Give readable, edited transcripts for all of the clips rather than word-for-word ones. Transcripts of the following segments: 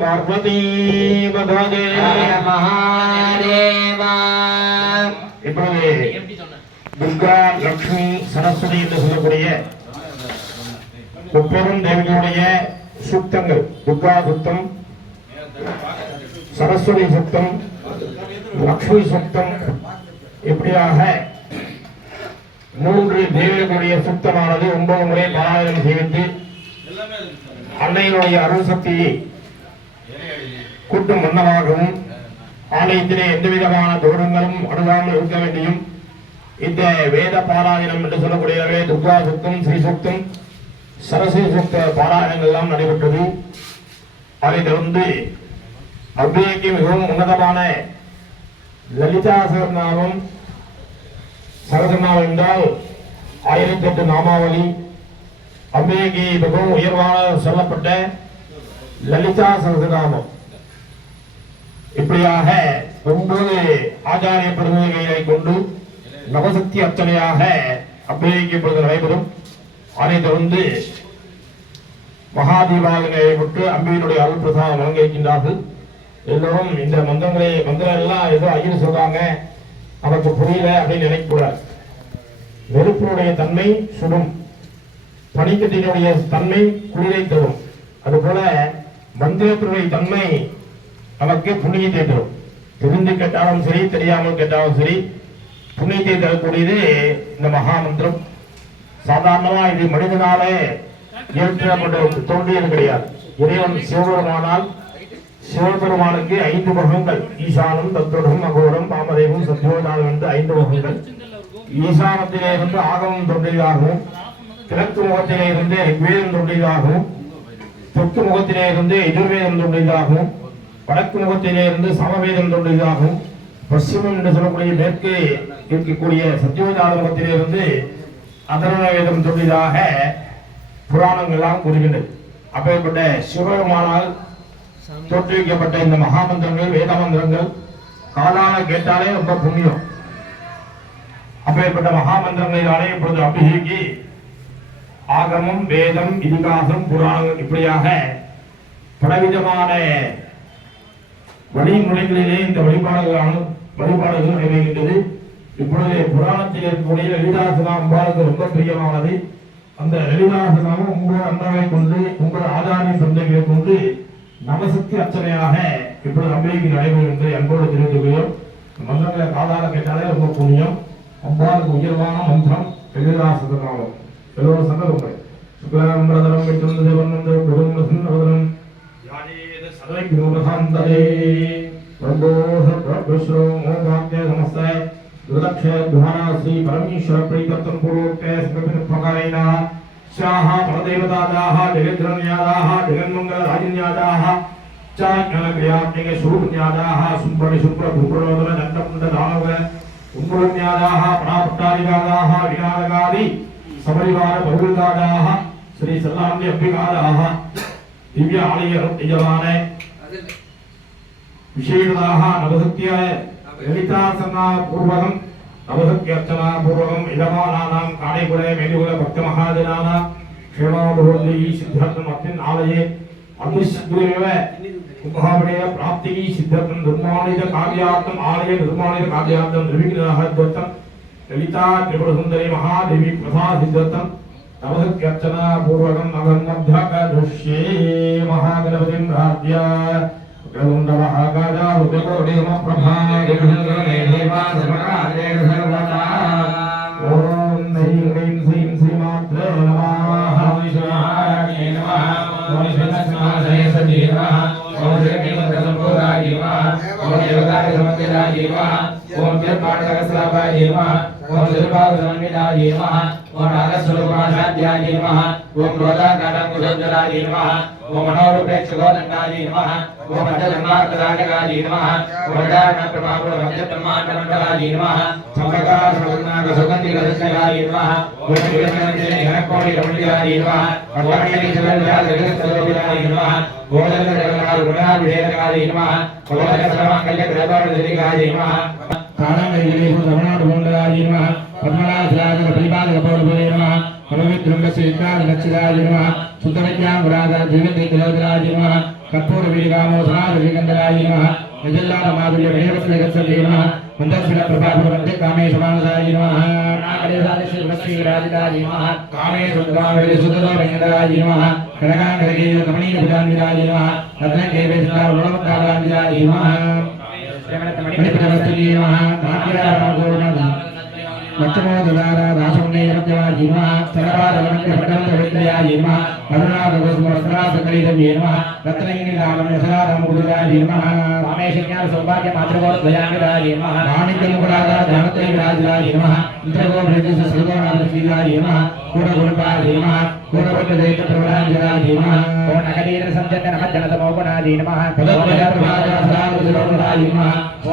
पार्वती महादेवा இப்பொழுது துர்கா லட்சுமி சரஸ்வதி என்று சொல்லக்கூடிய முப்பெரும் தேவிகளுடைய சூக்தங்கள் துர்கா சுத்தம், சரஸ்வதி சுத்தம், லட்சுமி சுத்தம் இப்படியாக 3 தேவிகளுடைய சுத்தமானது 9 முறை பாராயணம் செய்து அன்னையினுடைய அருள் சக்தியை கூட்டும் வண்ணமாகவும் ஆலயத்திலே எந்த விதமான தூரங்களும் அணுகாமல் இருக்க வேண்டியும் இந்த வேத பாராயணம் என்று சொல்லக்கூடியவே துர்கா சுத்தம், ஸ்ரீ சுத்தம், சரஸ்வதி சுத்த பாராயணங்கள் எல்லாம் நடைபெற்றது. அதை தொடர்ந்து அவ்வியக்கு மிகவும் உன்னதமான லலிதா சகஸ்ரநாமம். சகஸ்ரநாமம் என்றால் 1008 நாமாவளி. அம்பிகைக்கு மிகவும் உயர்வான சொல்லப்பட்ட லலிதா சகஸ்ரநாமம். இப்படியாக 9 ஆச்சாரிய பிரதிநிதிகளை கொண்டு நவசக்தி அர்ச்சனையாக அம்பிகைக்கு இப்பொழுது நடைபெறும். அதைத் தொடர்ந்து மகாதீபாவளியை விட்டு அம்பிகையினுடைய அருள் பிரசாதம் வழங்க இருக்கின்றார்கள். எல்லோரும் இந்த மந்திரம் எல்லாம் ஏதோ ஐயர் சொல்றாங்க நமக்கு புரியல அப்படின்னு நினைக்கக்கூடாது. நெருப்பினுடைய தன்மை சுடும், பனிக்கட்டினுடைய தன்மை குளிரை தரும். அதுபோல மந்திரத்தினுடைய தன்மை நமக்கு புண்ணியத்தை தரும். தெரிந்து கேட்டாலும் சரி, தெரியாமல் கேட்டாலும் சரி, புண்ணியத்தை தரக்கூடியது இந்த மகாமந்திரம். சாதாரணமா இது மனிதனாலே இயற்றப்பட்ட தோன்றியது கிடையாது. இறைவன் சிவபெருமானால் சிவபெருமானுக்கு 5 முகங்கள், ஈசானம், தத்துவம், அகோரம், பாமதேவம், சத்யோஜானம் என்று 5 முகங்கள். ஈசானத்திலே இருந்து ஆகமம் தோன்றியதாகவும், கிழக்கு முகத்திலே இருந்து ரிக்வேதம் தோன்றியதாகவும், தெற்கு முகத்திலே இருந்து எதிர்வேதம் தோன்றியதாகவும், வடக்கு முகத்திலே இருந்து சமவேதம் தோன்றியதாகவும், பশ্চিமம் என்று சொல்லக்கூடிய மேற்கு இருக்கக்கூடிய சத்யோஜாத முகத்திலே இருந்து அதர்வண வேதம் தோன்றியதாக புராணங்கள்லாம் கூறுகின்றது. அப்பேற்பட்ட சிவபெருமானால் தோற்றுவிக்கப்பட்ட இந்த மகாமந்திரங்கள், வேத மந்திரங்கள் காலால கேட்டாலே ரொம்ப புண்ணியம். அப்பேற்பட்ட மகாமந்திரங்களினாலே இப்பொழுது அபிஷேகி ஆகமம், வேதம், இதிகாசம், புராணங்கள் இப்படியாக பலவிதமான வழிமுறைகளிலே இந்த வழிபாடுகள் நடைபெறுகின்றது. இப்பொழுது புராணத்தில் இருக்கக்கூடிய லலிதாசனம் அம்பாளுக்கு ரொம்ப பிரியமானது. அந்த லலிதாசனமும் உங்கள் அன்றாவை கொண்டு உங்கள் ஆதாரின் சொந்த நவசக்தி அர்ச்சனையாக இப்பொழுது அம்பிகைக்கு நடைபெறும் என்று அன்போடு தெரிவித்துள்ளோம். மந்திரங்களை காதால கேட்டாலே ரொம்ப புண்ணியம். அம்பாளுக்கு உயர்வான மந்திரம் எதிராசதனாலும் எல்லோரும் சங்கரம் சுக்லாம்பிரதரம் விட்டு தேவன் சதவிக்னோபசாந்தரே பிரபோஷ பிரபுஷ்ரோ மோகாந்தே நமஸ்தே दुर्लक्षे द्वारा श्री परमेश्वर प्रीतत्व पूर्वोक्ते संकल्पित प्रकारेण स्याः परदेवतादाः जगद्रन्यादाः जगन्मंगल राजन्यादाः च ज्ञानक्रियात्मिके स्वरूपन्यादाः सुम्परि सुम्प्र भूप्रोदन दण्डपुण्ड दानव उम्पुरन्यादाः प्रापट्टादिगादाः विनादगादि सपरिवार बहुविधादाः श्री सल्लान्य अम्बिकादाः दिव्य आलय यजमाने विशेषदाः नवसत्याय ललितासना पूर्वकं नवसत्यार्चना पूर्वकं यजमानानां काणीपुरे मेलुकुल भक्त महाजनानां क्षेमाभिवृद्धि सिद्ध्यर्थम् अस्मिन् आलये अतिशीघ्रमेव कुम्भमेव प्राप्तिः सिद्ध्यर्थं निर्माणित कार्यार्थम् आलय निर्माणित कार्यार्थं निर्विघ्नाः दत्तं ललिता त्रिपुरसुन्दरी महादेवी प्रसाद सिद्ध्यर्थं नवसत्यार्चना पूर्वकं नगन्मध्यकदृश्ये महागणपतिं प्रार्थ्य गरुण्डवः गजावुतिकोटिमप्रभाय सर्वदा ॐ नैं ह्रीं श्रीं श्रीमात्रे नमः विष्णुहाराय नमः ॐ श्रीमत्समासये सती नमः ॐ श्रीमत्सम्पूर्णाय नमः ॐ देवताय समन्विताय नमः ॐ तिरुपाठसहस्राभाय नमः ॐ तिरुपाठसमन्विताय नमः ॐ नागस्वरूपाशाद्याय नमः ॐ क्रोधाकाटङ्कुशोज्ज्वलाय नमः ॐ मनोरूपेक्षगोदण्डाय नमः ॐ अजन्मार्गदायकाय नमः ॐ वरदारणप्रभापुरमध्यब्रह्माण्डमण्डलाय नमः सम्भकासुगन्धिकदर्शनाय नमः ॐ श्रीरमणकोटिरमणीयाय नमः भगवान्यनिजगन्ध्याय नमः गोदरगुणाभिषेकाय नमः गोदरसर्वमङ्गल्यग्रहपारदरिकाय नमः प्राणमयीलेषु रमणाढमण्डलाय नमः पद्मनाभराज परिपालकपौर्भवे नमः परमित्रङ्गसेविकालक्षिताय नमः शुद्धविद्याङ्गुराजा जीवन्तिलोदराय नमः कर्पूरवीरिकामोसनादिगन्धराय नमः यजल्लामाधुर्यमेवस्वगच्छते नमः मन्दस्मिनप्रभापुरमध्यकामेशमानसाय नमः नागदेशादिश्रीराजिताय नमः कामेशुद्धावेशुद्धोरङ्गदाय नमः कनकाङ्गरीयकमणीयभुजान्विताय नमः रत्नकेवेशुद्धावलोकतालान्विताय नमः मणिपदवस्तुये नमः नाट्यारामगोणः लक्ष्मोदुलारा दासुन्नेयमध्यवाय नमः सरवादवनङ्गपटलपवित्रयाय नमः करुणागोस्मरस्त्रासकलितव्ये नमः रत्नैनिलालम्यसरारामगुरुदाय नमः कामेशज्ञानसौभाग्यमातृगोद्वयाङ्गदाय नमः माणिक्यमुकुलादानत्रयविराजिताय नमः इन्द्रगोभृतिसुरगोणादशीलाय नमः कूटगुरुपाय नमः कूटगुरुदैत्यप्रवराञ्जलाय नमः ॐ नगरीरसञ्जनमज्जनतमोगुणाय नमः पदद्वयप्रभाजनसराय नमः ॐ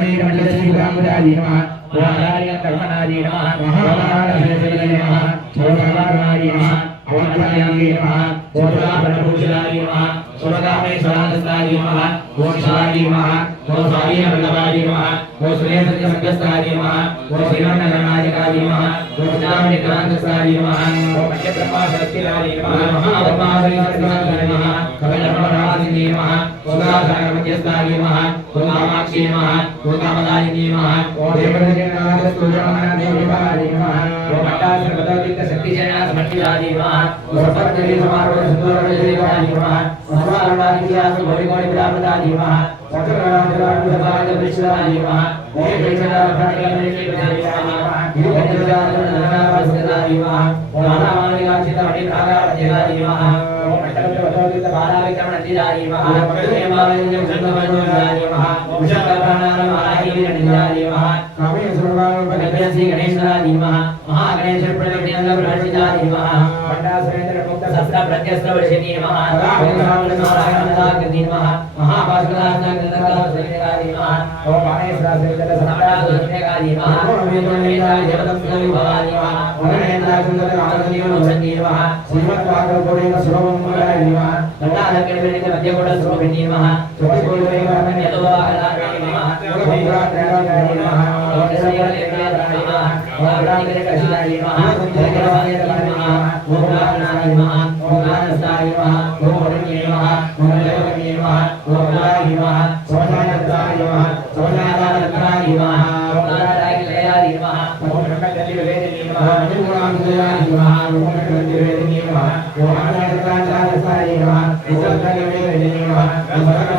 श्रीमण्डलश्रीरामराय नमः ओंकार्यकर्मणाय नमः महावाराय नमः सोमवाराय नमः ओंकार्याय नमः ओंकारणभूषणाय नमः सुरगामेश्वरानन्दाय नमः ओं शिवाय नमः ओं स्वामीवल्लभाय नमः ओं श्रेयसत्यसंगस्ताय नमः ओं श्रीमन्नगरनायकाय नमः ओं चिदामणिक्रान्तस्ताय नमः ओं मध्यब्रह्माशक्तिराय नमः महाब्रह्माशक्तिराय नमः कविरमणराजिने नमः ओं गाधारमध्यस्थाय नमः ओं कामाक्षी नमः ओं कामदायिनी नमः ओं देवदेवनाथदेवदेवाय नमः ओं भट्टासर्वदौलिकशक्तिशयनासमर्थिताय नमः ओं सर्वदेवी समारोहसुन्दरदेवाय नमः ओं सर्वारुणादित्यासुभविगौरिविरामदाय नमः ओं सर्वराजराजविश्वाय नमः ओं केशराभरणिकेशराय नमः गिरिगजराजनावासदाय नमः ओं नानामानिकाचितमणिकारावत्याय नमः ओं मण्डलवदौलिकबालाविक्रमणन्दिराय नमः ओं हेमालयञ्जनसुन्दरमणोजाय नमः ओं शङ्करप्राणानमालायिनिरञ्जनाय नमः कामेश्वरवामपदभ्यसि गणेशराय नमः महागणेशप्रतिज्ञानप्रतिष्ठाय नमः पण्डासुरेन्द्रमुक्तशस्त्रप्रत्यस्त्रवर्षिणी नमः रामनारायणदाकृति नमः महाभास्कराय नमः ओं माहेश्वराय नमः ओं वेदोन्नेताय जगदम्बिकाय नमः ओं गणेन्द्रासुन्दरकालदेवनमः श्रीमद्भागवतेन सुरवमङ्गलाय नमः दण्डालक्ष्मीवेदित मध्यगुणस्वरूपिणी नमः चतुर्भुजवेगमन्यतोवाहनाय नमः ओं भद्रात्रेयाय नमः ओं श्रीयदेव्याय नमः ओं रामकशिलाय नमः ओं जगन्नाथाय नमः ओं नारायणाय नमः ओं नारदाय नमः ओं वरुणे नमः ओं देवके नमः ओं राय नमः सोमनाथाय नमः सोमनाथाय नमः ओं नारायणाय नमः ओं ब्रह्मचर्यवेदिनी नमः ओं निर्गुणानन्दयाय नमः ओं ब्रह्मचर्यवेदिनी नमः ओं अनादिकान्ताय नमः ओं सत्यवेदिनी नमः Terima kasih.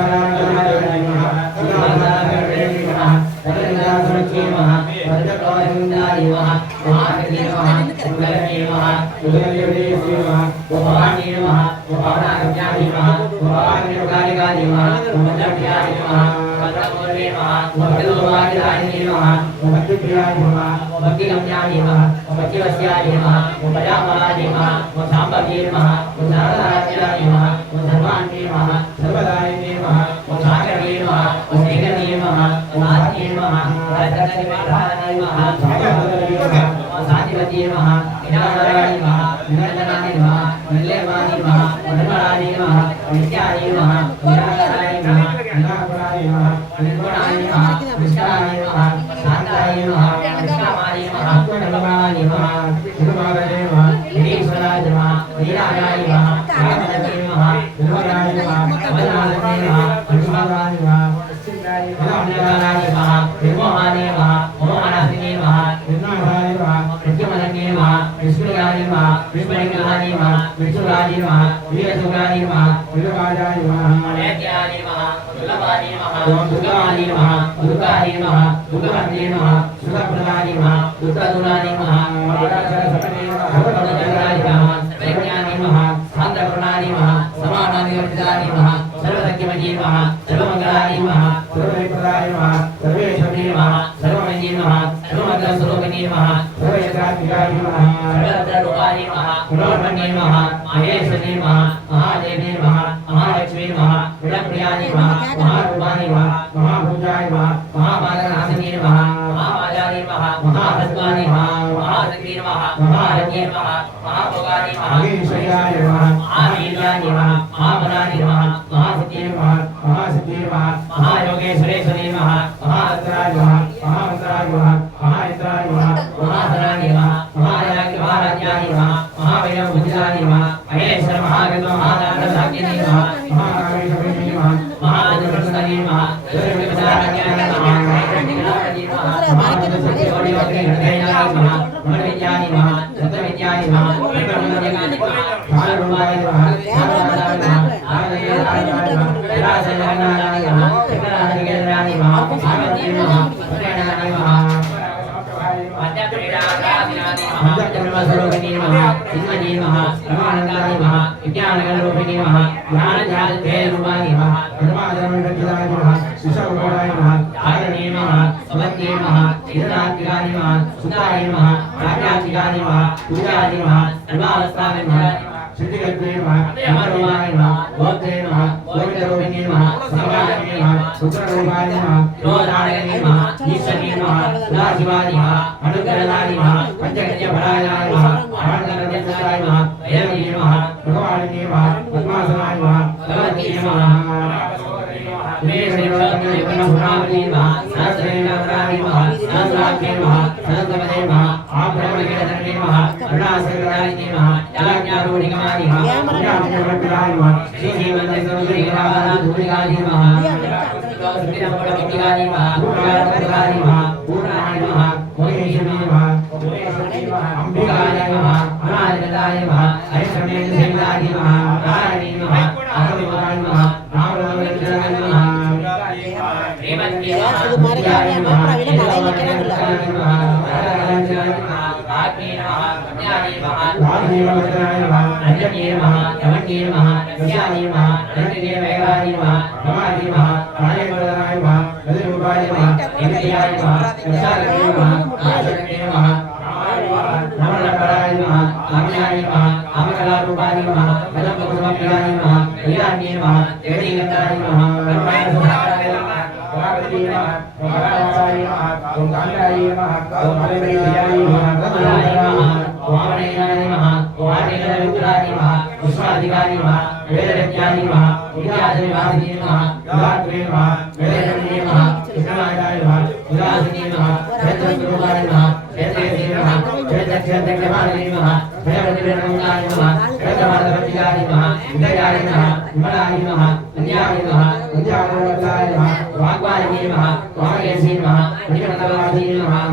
वज्रमादवत्याय नमः विजयाय नमः विमलाय नमः अन्याय नमः विद्यावताय नमः वाग्वाय नमः वागेशी नमः निमंगलवादी नमः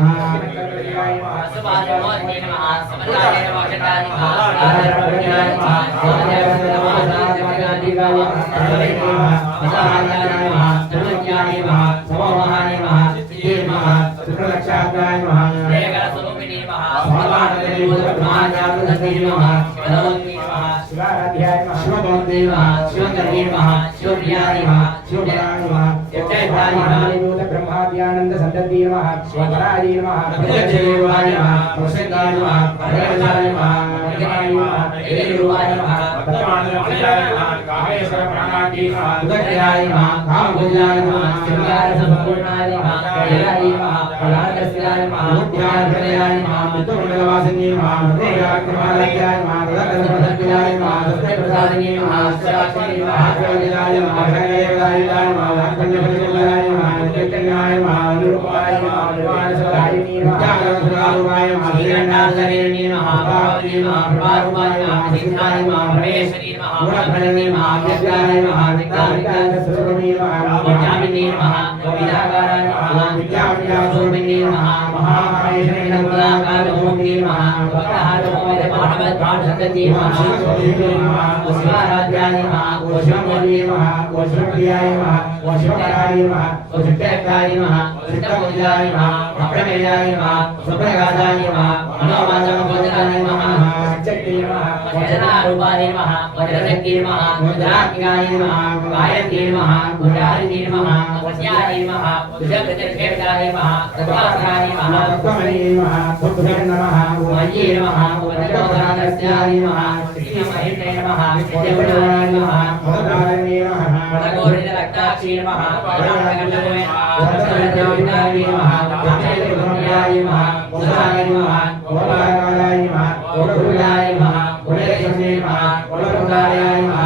सुभाषमोहनी नमः समलाय नमः चंडाय नमः आदरवत्याय नमः आदरवत्याय नमः आदरवत्याय नमः धर्मज्ञाय नमः समोहाय नमः ये नमः शुक्रलक्षाय नमः देवगणस्वरूपिणी नमः भगवानदेवी ब्रह्माज्ञानदत्ते नमः शिवनवमी नमः शिवाराध्याय नमः शिवमूर्ते नमः शिवकर्णी नमः शिवप्रियाय नमः शिवपराय नमः जयभाय नमः ब्रह्माद्यानंद संतति नमः शिवपराय नमः प्रत्यक्षदेवाय नमः प्रसन्नाय नमः भगवानाय नमः भगवानाय नमः एरूपाय नमः भगवानाय नमः कामेश्वर प्राणादि नमः उदग्रयाय नमः कामभुजाय नमः सिंहाय संपूर्णाय नमः कैलाय नमः कलाकस्याय नमः मुद्याय नमः मित्रमंडलवासिनी नमः देवाक्रमालयाय नमः रत्नप्रसन्नाय नमः सत्यप्रसादिनी नमः शास्त्री नमः आचार्याय नमः भगवानाय नमः वाक्पण्यप्रतिपदाय नमः चैतन्याय नमः निरूपाय नमः निर्वाणसदायिनी नमः ज्ञानस्वरूपाय नमः हिरण्यनाथरेणी नमः पार्वती नमः प्रभारूपाय नमः सिद्धाय नमः परमेश्वरी नमः गुणप्रदने नमः विद्याय नमः विद्याविद्यास्वरूपिणी नमः विद्यामिनी नमः विद्याकाराय नमः विद्याविद्यास्वरूपिणी नमः महामाहेश्वरी नमोदाकारमूर्ति नमः भक्तहारमोद मानवद्वारसंतति नमः शिवाराध्याय नमः शिवमूर्ति नमः शिवप्रियाय नमः शिवपराय नमः शिवप्रियाय नमः शिवपूजाय नमः अप्रमेयाय नमः सुप्रकाशाय नमः मनोवाचमगोचराय नमः शक्ति नमः वज्रनारूपाय नमः वज्रशक्ति नमः वज्रात्मिकाय नमः गायत्री नमः गुणारिणी नमः वस्याय नमः विजयप्रतिर्भेदाय नमः तत्वासाय नमः तत्त्वमयी नमः बुद्धे नमः वय्ये नमः वज्रोधानस्याय नमः श्रीमहेन्द्रे नमः विद्यावताय नमः मदधारिणे नमः मदगौरीरक्ताक्षी नमः वज्रागण्डवे वज्रदेवताय नमः वज्रदेवताय नमः वज्राय नमः वज्राय नमः वज्राय नमः वज्रेश्वरी नमः वज्रपुराय नमः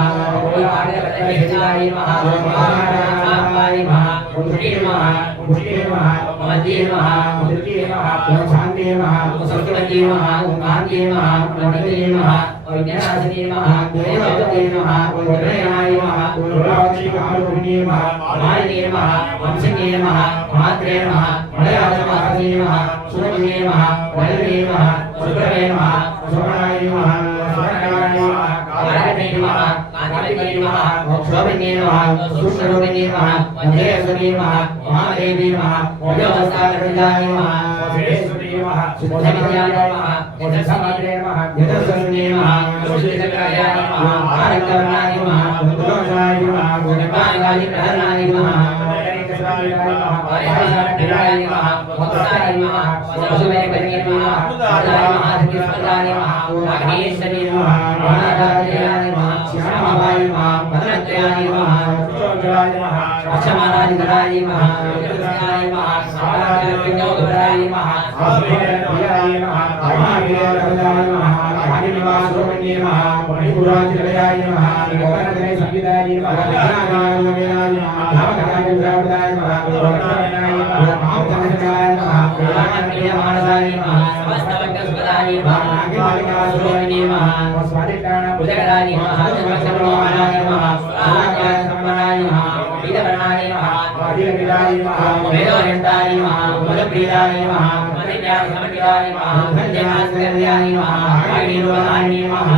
वज्रप्रतिष्ठाय नमः वज्राय नमः वज्रे नमः वज्रे नमः मध्ये नमः मध्ये नमः शान्ति नमः सत्यवती नमः कान्ति नमः नन्दिते नमः विज्ञानासिनी नमः देववती नमः वज्रयाय नमः वज्रावतीकारुणी नमः मालिनी नमः वंशिनी नमः मात्रे नमः मलयाजमासिनी नमः सुरभिनी नमः वल्ली नमः सुप्रभे नमः सुवर्णाय नमः सुवर्णाय नमः कालाय नमः कान्तिमती नमः शोभिनी नमः सुष्ठरूपिणी नमः वज्रेश्वरी नमः महादेवी नमः वज्रवस्त्राय नमः सुरेश्वरी नमः सुधविद्याय नमः यशस्वरे नमः यशस्वरे नमः सुशीलचक्राय नमः भारतवर्णाय नमः दुर्दोषाय नमः गुणपाय प्रहरणाय नमः हरिकसाय नमः हरिहराय नमः भक्ताय नमः वसुमेकर्णे नमः आदाय महाधिस्पदाय नमः अग्नेश्वरी नमः गणाधार्याय नमः श्यामाय नमः भद्रत्याय नमः चोचराय नमः अक्षमाराधिधराय नमः युगस्याय नमः साराधियोगराय नमः आस्वेयाय नमः महावीराय नमः आदिनिवासोमन्ये नमः मणिपुराजिलयाय नमः गोवर्धने संविदाय नमः ज्ञानाय नमः भावकराय द्रावदाय नमः गोवर्धनाय नमः महाजनकाय नमः गोवर्धनप्रियमानसाय नमः समस्तभक्तस्पदाय नमः नागिमालिकासुरोमिने नमः स्वादिष्टान भुजगराय नमः जगत्सर्वमानाय नमः स्वाहाय सम्मनाय नमः वीरवर्णाय नमः वादिलविदाय नमः वेदोयन्ताय नमः वरप्रियाय नमः मनित्याय समन्विताय नमः धन्यवास्कर्याय नमः आयुर्वादाय नमः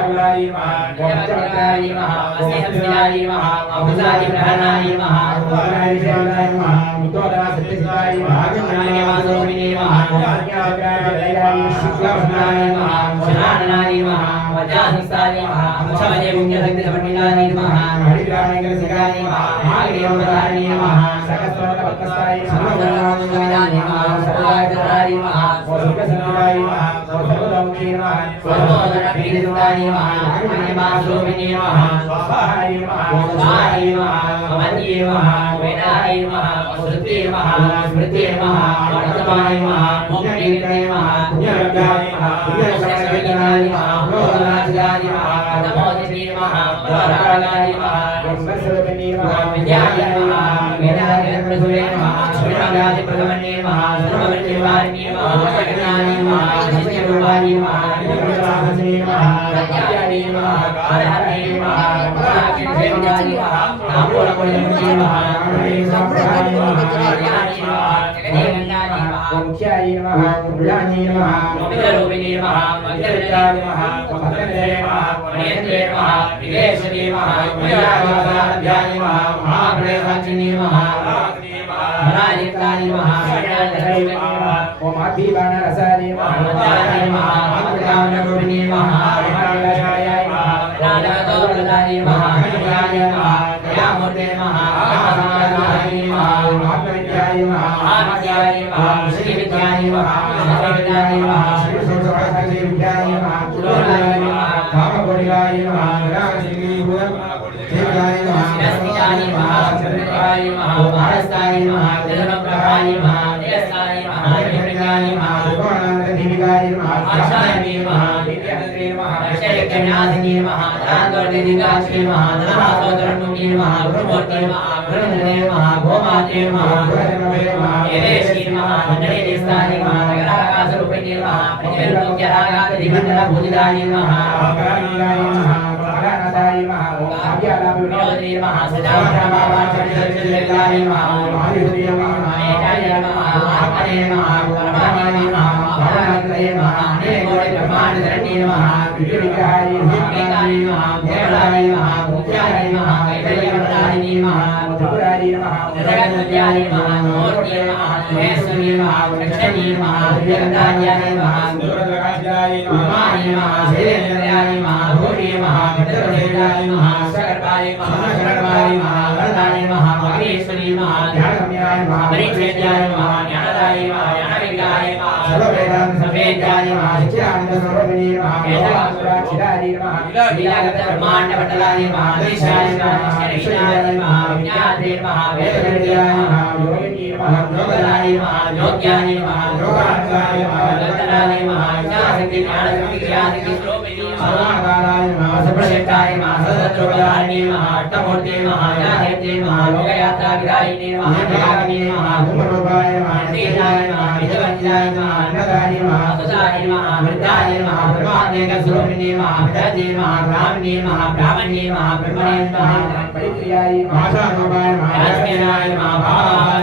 बुलाय नमः जगत्सर्वकाय नमः अस्तिहस्तियाय नमः अभुजाय प्रहरणाय नमः उदाराय शिवाय नमः मुक्तोदरा सत्यसिद्धाय नमः आगमनाय नमः आज्ञाप्राय शुक्लभनाय नमः शनानाय नमः वज्रासंस्थाय नमः अक्षमजे पुण्यशक्तिसमन्विताय नमः हरिद्राय सिगाय नमः महागणेशवराय नमः सकस्तवकपत्तस्थाय नमः सर्वाय नमः सुखसंविदाय नमः सर्वलोके नमः सर्वोदरपीडिताय नमः नागमणिमासोमिने नमः स्वाहाय नमः स्वाहाय नमः अमन्ये नमः वेदाय नमः श्रुते नमः स्मृते नमः वर्तमाय नमः पुण्यकीर्तने नमः पुण्यरत्नाय नमः पुण्यसंस्कृताय नमः पुरोधनाय नमः नमोदिते नमः पुराणाय नमः ब्रह्मस्वरूपिणे नमः विद्याय नमः वेदाय प्रसुरे नमः श्रीरामादि प्रथमने नमः सर्वविद्यावारिणे नमः जगन्नाय नमः सत्यरूपाय नमः वासने नमः सत्यानि नमः कालहरे नमः कालाकिंसेविदानि नमः नामोलकोलमुनि नमः नामोलकोलमुनि नमः यानि नमः जगदेवन्दानि नमः मुख्यानि नमः मुलानि नमः मुख्यरूपिणी नमः मध्यविद्यानि नमः भक्तन्दे नमः महेन्द्रे नमः विदेशनी नमः मयावासाध्यानि नमः महागणेशाचिनी नमः हराजितानि नमः शरणागतरूपिणी नमः ओम आदिवान रसानि नमः मध्यानि नमः आत्मकामरूपिणी नमः हरिहरायाय नमः राजगतोरदानि नमः हरिहरायाय नमः दयामूर्ते नमः आत्मकामरूपिणी नमः आत्मविद्याय नमः आत्मविद्याय नमः श्रीविद्याय नमः श्रीविद्याय नमः श्रीसुरसविद्याय नमः कुलोलाय नमः कामकोटिलाय नमः गणाश्रीभूतम् देवाय नमः शिरस्थिताय नमः चन्द्रकाय नमः भारस्ताय नमः जगन्नाथाय नमः देवस्ताय नमः देवप्रियाय नमः सुभानन्ददेविकाय नमः आशाय नमः दिव्यहस्ते नमः रक्षयज्ञासिनी नमः दानवर्धिकाश्री नमः धनवासोदरमुनि नमः गुरुमूर्ति नमः गुरुनन्दे नमः गोमाते नमः गुरुजनवे नमः येदेशी नमः नन्दनेस्ताय नमः नगराकाशरूपिणी नमः प्रतिमुख्यरागादिमण्डलभूजिताय नमः अकालीलाय नमः अकानादाय नमः आज्ञालाभिविनोदिनी नमः सदाचारमावाचरितचिल्लाय नमः आयुधे नमः एकाय नमः आत्मने नमः परमात्मने नमः भवनात्रये नमः अनेकोटि ब्रह्माण्डधरण्ये नमः विजयविग्रहाय भूमिकाय नमः देवलाय नमः मुख्याय नमः कैवल्यवरदायिनी नमः त्रिपुराय नमः जगन्नाथाय नमः मूर्ते नमः महेश्वरी नमः लक्ष्मी नमः दिव्यगन्धाय नमः दुर्गाय नमः नमः शैलेन्द्राय नमः भूरि नमः गणपतये नमः सकर्पाय नमः शरणपाय नमः वरदाय नमः महेश्वरी नमः ध्यानगम्याय नमः परिच्छेद्याय नमः ज्ञानदाय नमः ज्ञानविज्ञाय नमः सर्ववेदान्त सर्वेद्याय नमः सच्चिदानन्दस्वरूपिणी नमः वेदान्तराक्षिताय नमः लीलागत ब्रह्माण्डमण्डलाय नमः देशाय नमः शरीराय नमः विज्ञाते नमः वेदविद्याय नमः योगिनी नमः योगदाय नमः योग्याय नमः योगानन्दाय नमः ललिताय नमः ज्ञानशक्ति ज्ञानशक्ति क्रियाशक्ति स्वरूपिणी नमः सर्वाकाराय नमः सर्वशक्ताय नमः सदच्चोदाय नमः अष्टमूर्ते नमः याहेते नमः लोकयात्राविदायिने नमः यागिने नमः भूमरूपाय नमः तेजाय नमः विजयवन्त्याय नमः अन्नदाय नमः सुजाय नमः वृद्धाय नमः ब्रह्माण्डेकस्वरूपिणी नमः विदते नमः ब्राह्मणे नमः ब्राह्मणे नमः ब्रह्मणे नमः परिप्रियाय नमः आशारूपाय नमः यास्मेनाय नमः भावाय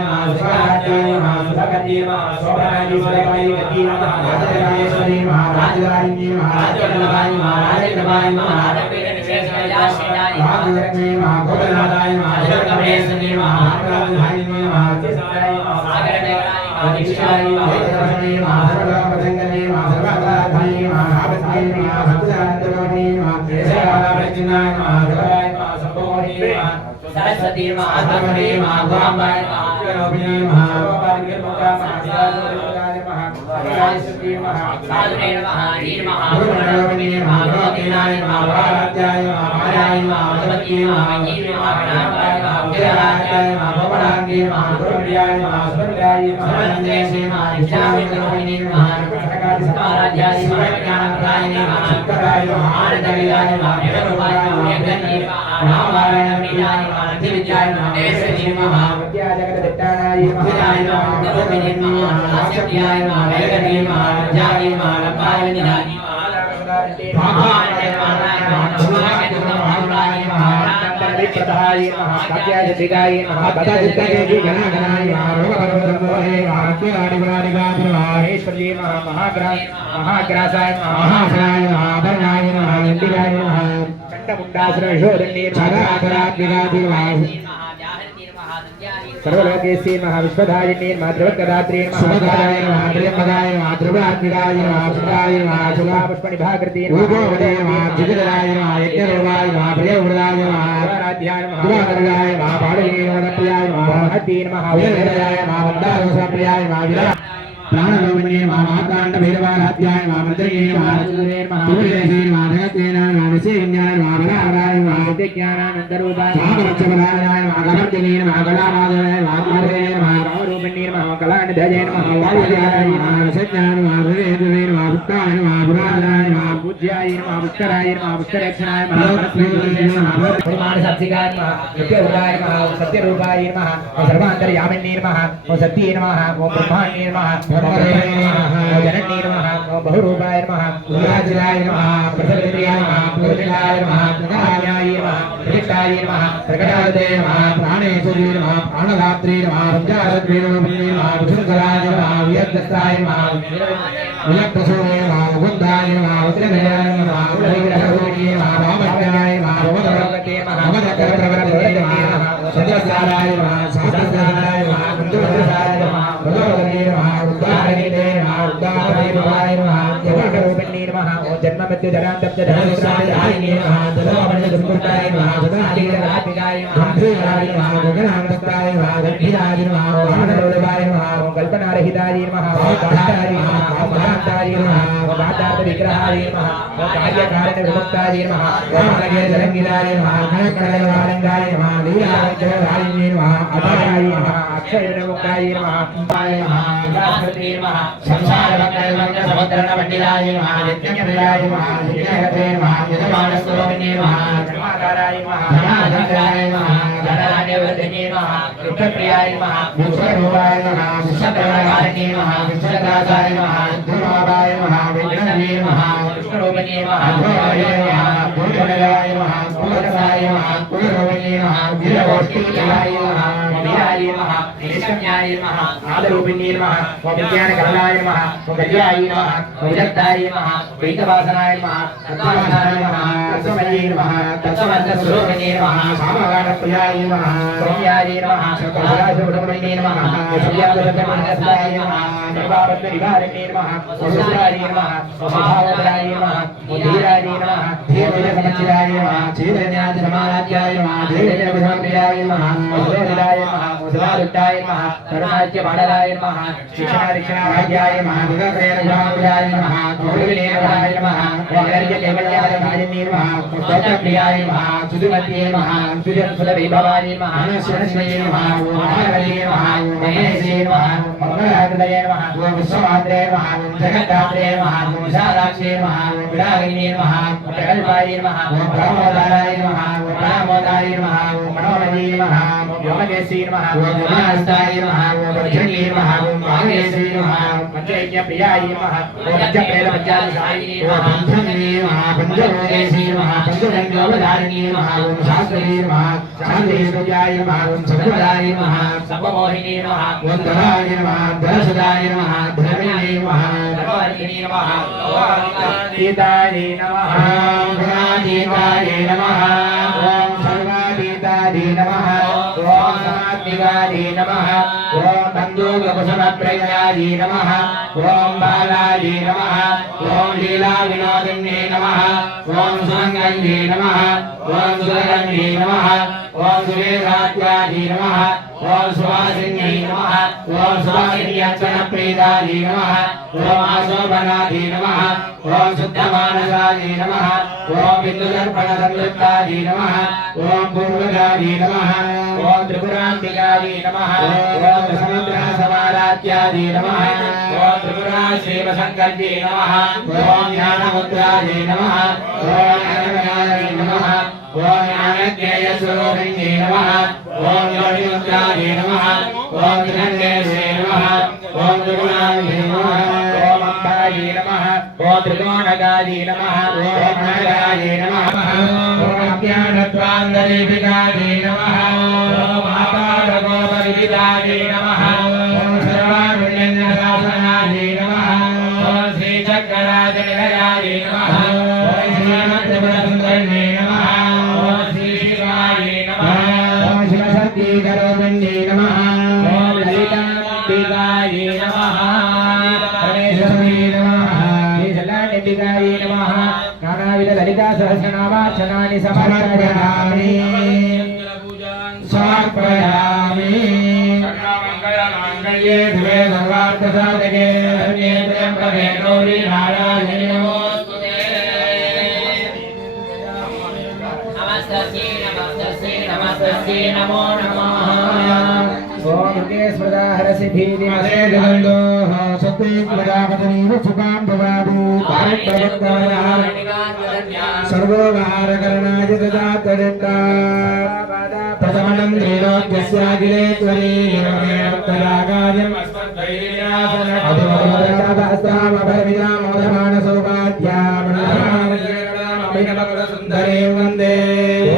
नमः सुखाय नमः सुखकर्ये नमः शोभनाय गति नमः राजराजेश्वरी नमः राजदायिनी नमः राजवल्लभाय नमः राजेन्द्रभाय नमः राजवेदनिशेषयाश्रयाय नमः राजलक्ष्मी नमः गोपनाथाय नमः जगन्नाथेश्वरी नमः रामराजाय नमः चित्ताय नमः सागरमेघनाय नमः दीक्षाय नमः वेदवर्षणे नमः सर्वलोकपतङ्गने नमः सर्वाधाय नमः आपत्ये नमः सत्यानन्दगमने नमः केशवालावृत्तिनाय नमः सर्वाय नमः सम्भोगे नमः सरस्वती नमः आत्मने नमः गोमाम्बाय नमः विष्णुरूपिणे नमः साधुने नमः हरि नमः गुरुमण्डलोपिने नमः गुरुतीनाय नमः वाराध्याय नमः मायाय नमः मधुमती नमः मयि नमः गणाम्बाय नमः विजयाय नमः भवनाङ्गे नमः गुरुप्रियाय नमः सुभद्राय नमः सर्वनन्देशे नमः विष्णुरूपिणे नमः सकाराध्याय नमः ज्ञानप्रदाय नमः शंकराय नमः आनन्दविदाय नमः देवरूपाय नमः यज्ञन्ये नमः रामाय नमः नन्दिविद्याय नमः देशे नमः विद्याजगद्दिट्टानाय नमः विद्याय नमः गुरुरूपिणे नमः आशक्त्याय नमः वेगने नमः जाय नमः रब्बाय नमः कात्यायिकाय नमः पदाधिकाय गणागणाय नमः रोगपरमोहे महेश्वरी नमः महाग्रासाय नमः महासनाय नमः आभरणाय नमः नन्दिराय नमः चण्डमुण्डासुरशोधन्ये सर्वलोकेश्वरी नमः विश्वधारिण्ये नमः द्रवत्कदात्रे नमः सुभद्राय नमः त्र्यम्बकाय नमः ध्रुवात्मिकाय नमः सुधाय नमः शुभापुष्पनिभाकृते नमः जिगराय नमः यज्ञरूपाय नमः प्रियवृदाय नमः राध्याय नमः दुराधराय नमः पाणिनीय प्रियाय नमः महती नमः वीरराय नमः वन्दारोषप्रियाय नमः प्राणलोमिने नमः माताण्ड भैरवाराध्याय नमः मन्त्रिये नमः तुलसी नमः जगत्तेनाय नमः विषयज्ञाय नमः बलाराय नमः विद्यानानन्दरूपाय नमः वक्षबलाय नमः गणपतिने नमः गणामाधवाय नमः आदिदेवाय नमः रामरूपिणे नमः कलानिधये नमः वायुजाय नमः रसज्ञाय नमः हृदये नमः भक्ताय नमः पुराणाय नमः पूज्याय नमः पुष्कराय नमः पुष्करक्षणाय नमः परिमाणसात्विकाय नमः नित्यरूपाय नमः सत्यरूपाय नमः सर्वान्तर्यामिने नमः सत्ये नमः ब्रह्माण्ये नमः ब्रह्मणे नमः जननी नमः बहुरूपाय नमः उल्लाजिराय नमः प्रसन्नाय नमः पूजिताय नमः प्रकाशाय नमः प्रतिष्ठाय नमः प्रकटावते नमः प्राणेश्वरी नमः प्राणदात्री नमः पंचाशद्वे नमः विशुद्धराय नमः वियद्दस्ताय नमः वियक्तसूरे नमः मुकुन्दाय नमः उग्रभयाय नमः उग्रभयोगी नमः वामभयाय नमः भवदप्रवते नमः भवदप्रवते नमः सदस्याय नमः सहस्राय नमः कुन्दुभद्राय नमः भगवते नमः उद्धारणे नमः उद्धारणे भवाय नमः जगद्रूपिणी नमः ओम जन्म मृत्यु जरान्तप्च धनसुराय नमः जलोमणि दुर्गुणाय नमः जनाधिराधिकाय नमः धन्त्रिराय नमः गगनानंदाय नमः गंभीराय नमः वामनलोलवाय नमः ओम कल्पनारहिताय नमः ओम काष्ठाय नमः ओम महांताय नमः ओम बाधार्थ विग्रहाय नमः ओम कार्यकारण विमुक्ताय नमः ओम अलगे जलंगिराय नमः गणकणवालंगाय नमः लीलावजराय नमः अटाय नमः अक्षय विमुक्ताय नमः पाय नमः गास्पति नमः संसार वक्रमंग समुद्रण मंडिलाय नमः नित्यप्रियाय नमः नित्यहते नमः यजमानस्वरूपिणे नमः धर्माकाराय नमः धर्माधराय नमः धनादेवते नमः कृष्णप्रियाय नमः विश्वरूपाय नमः विश्वकर्मकारिणे नमः विश्वदासाय नमः धर्माय नमः विष्णवे नमः कृष्णरूपिणे नमः भगवाय नमः भूतमयाय नमः भूतसाय नमः भूतरूपिणे नमः वीरगोष्ठीयाय नमः वीराय नमः निष्कन्याय नमः आदरूपिणे नमः विज्ञानकरणाय नमः गजाय नमः विजक्ताय नमः वैकवासनाय नमः तत्त्ववासनाय नमः तत्त्वमये नमः तत्त्वमन्तस्वरूपिणे नमः सामगानप्रियाय नमः सौम्याय नमः सकलराजवृतमये नमः सौम्यादशमनस्ताय नमः सर्वापत्तनिवारिणे नमः वसुधाय नमः वसुधावताय नमः धीराय नमः धीरजसमचिराय नमः चैतन्यादिसमाराध्याय नमः धीरजविधाम्रियाय नमः वसुधाय नमः वसुधारुट्टाय नमः करुणाच्यपाणराय नमः शिक्षणाधिक्षणाभाग्याय नमः विगतप्रेरणाय नमः गौरविनेत्राय नमः वैराग्यकैवल्याय नमः स्तोत्रप्रियाय नमः सुधिमत्ये नमः सुजनसुधवैभवाय नमः मनस्वरस्मये नमः महानवये नमः महेशे नमः मंगलहृदये नमः विश्वमात्रे नमः जगद्धात्रे नमः विशालाक्षे नमः विडागिने नमः प्रकल्पाय नमः ब्रह्मोदाराय नमः ब्रह्मोदाय नमः मनोमये नमः योमकेशी नमः योमहस्ताय नमः वज्रण्ये नमः वागेशी नमः पंचयज्ञप्रियाय नमः पंचप्रेतपंचादशायिने नमः पंचमे नमः पंचरोगेशी नमः पंचगंगोपधारिणे नमः शास्त्रे नमः शान्तिसूर्याय नमः सद्गुणाय नमः सर्वमोहिने नमः धनाय नमः धनसुदाय नमः धर्मिणे नमः धर्माधिने नमः गीताय नमः गुणातीताय नमः ओम सर्वातीताय नमः ओम समात्मिकाय नमः ओम बन्धुकुसुमप्रियाय नमः ओम बालाय नमः ओम लीला विनोदिने नमः ओम सुरंगये नमः ओम सुरगन्ये नमः ओम सुरेशात्याय नमः ओम सुवासिन्ये नमः ओम सुवासिन्यर्चनप्रीदाय नमः ओम आशोभनाय नमः ओम शुद्धमानसाय नमः ओम बिन्दुदर्पणसंयुक्ताय नमः ओम पूर्वजाय नमः ओम त्रिपुराम्बिकाय नमः ओम समुद्रसमाराध्याय नमः ओम त्रिपुराश्रीवशङ्कर्ये नमः ओम ज्ञानमुद्राय नमः ओम ज्ञानमयाय नमः ओम ज्ञानज्ञेयस्वरूपिणे नमः ओम योनिमुद्राय नमः ओम हिरण्येशे नमः ओम त्रिगुणाय नमः ओम अम्बाय नमः ओम त्रिकोणकाय नमः ओम नागाय नमः ओम अज्ञानत्वान्दरीपिकाय नमः ओम आकारगोपविदिताय नमः ओम सर्वारुण्यशासनाय नमः ओम श्रीचक्रराजनिलयाय नमः ओम श्रीमद्त्रिपुरसुन्दरिणे नमः ओम श्रीशिवाय नमः ओम शिवशक्तिकरूपिण्ये नमः ओम ललिताम्बिकाय नमः परमेश्वरी नमः श्रीशलाण्यम्बिकाय नमः नानाविध ललिता सहस्रनामार्चनानि समर्पयामि समर्पयामि सर्वमङ्गलमाङ्गल्ये शिवे सर्वार्थसाधके शरण्ये त्र्यम्बके गौरी नारायणे नमोस्तुते नमस्तस्यै नमस्तस्यै नमस्तस्यै नमो नमः ओम के स्मृता हरसि भीतिमसे जगन्दोः सत्ते प्रजापतिनीव सुखां भवामि भारतवर्तमानः सर्वो वारकरणाय ददातरिता प्रथमनं त्रिलोक्यस्याखिले त्वरे योगेनोत्तरागायम् अस्मद्वैर्यासनम् अभिनवसौभाग्यामणामभिनवकुलसुन्दरे वन्दे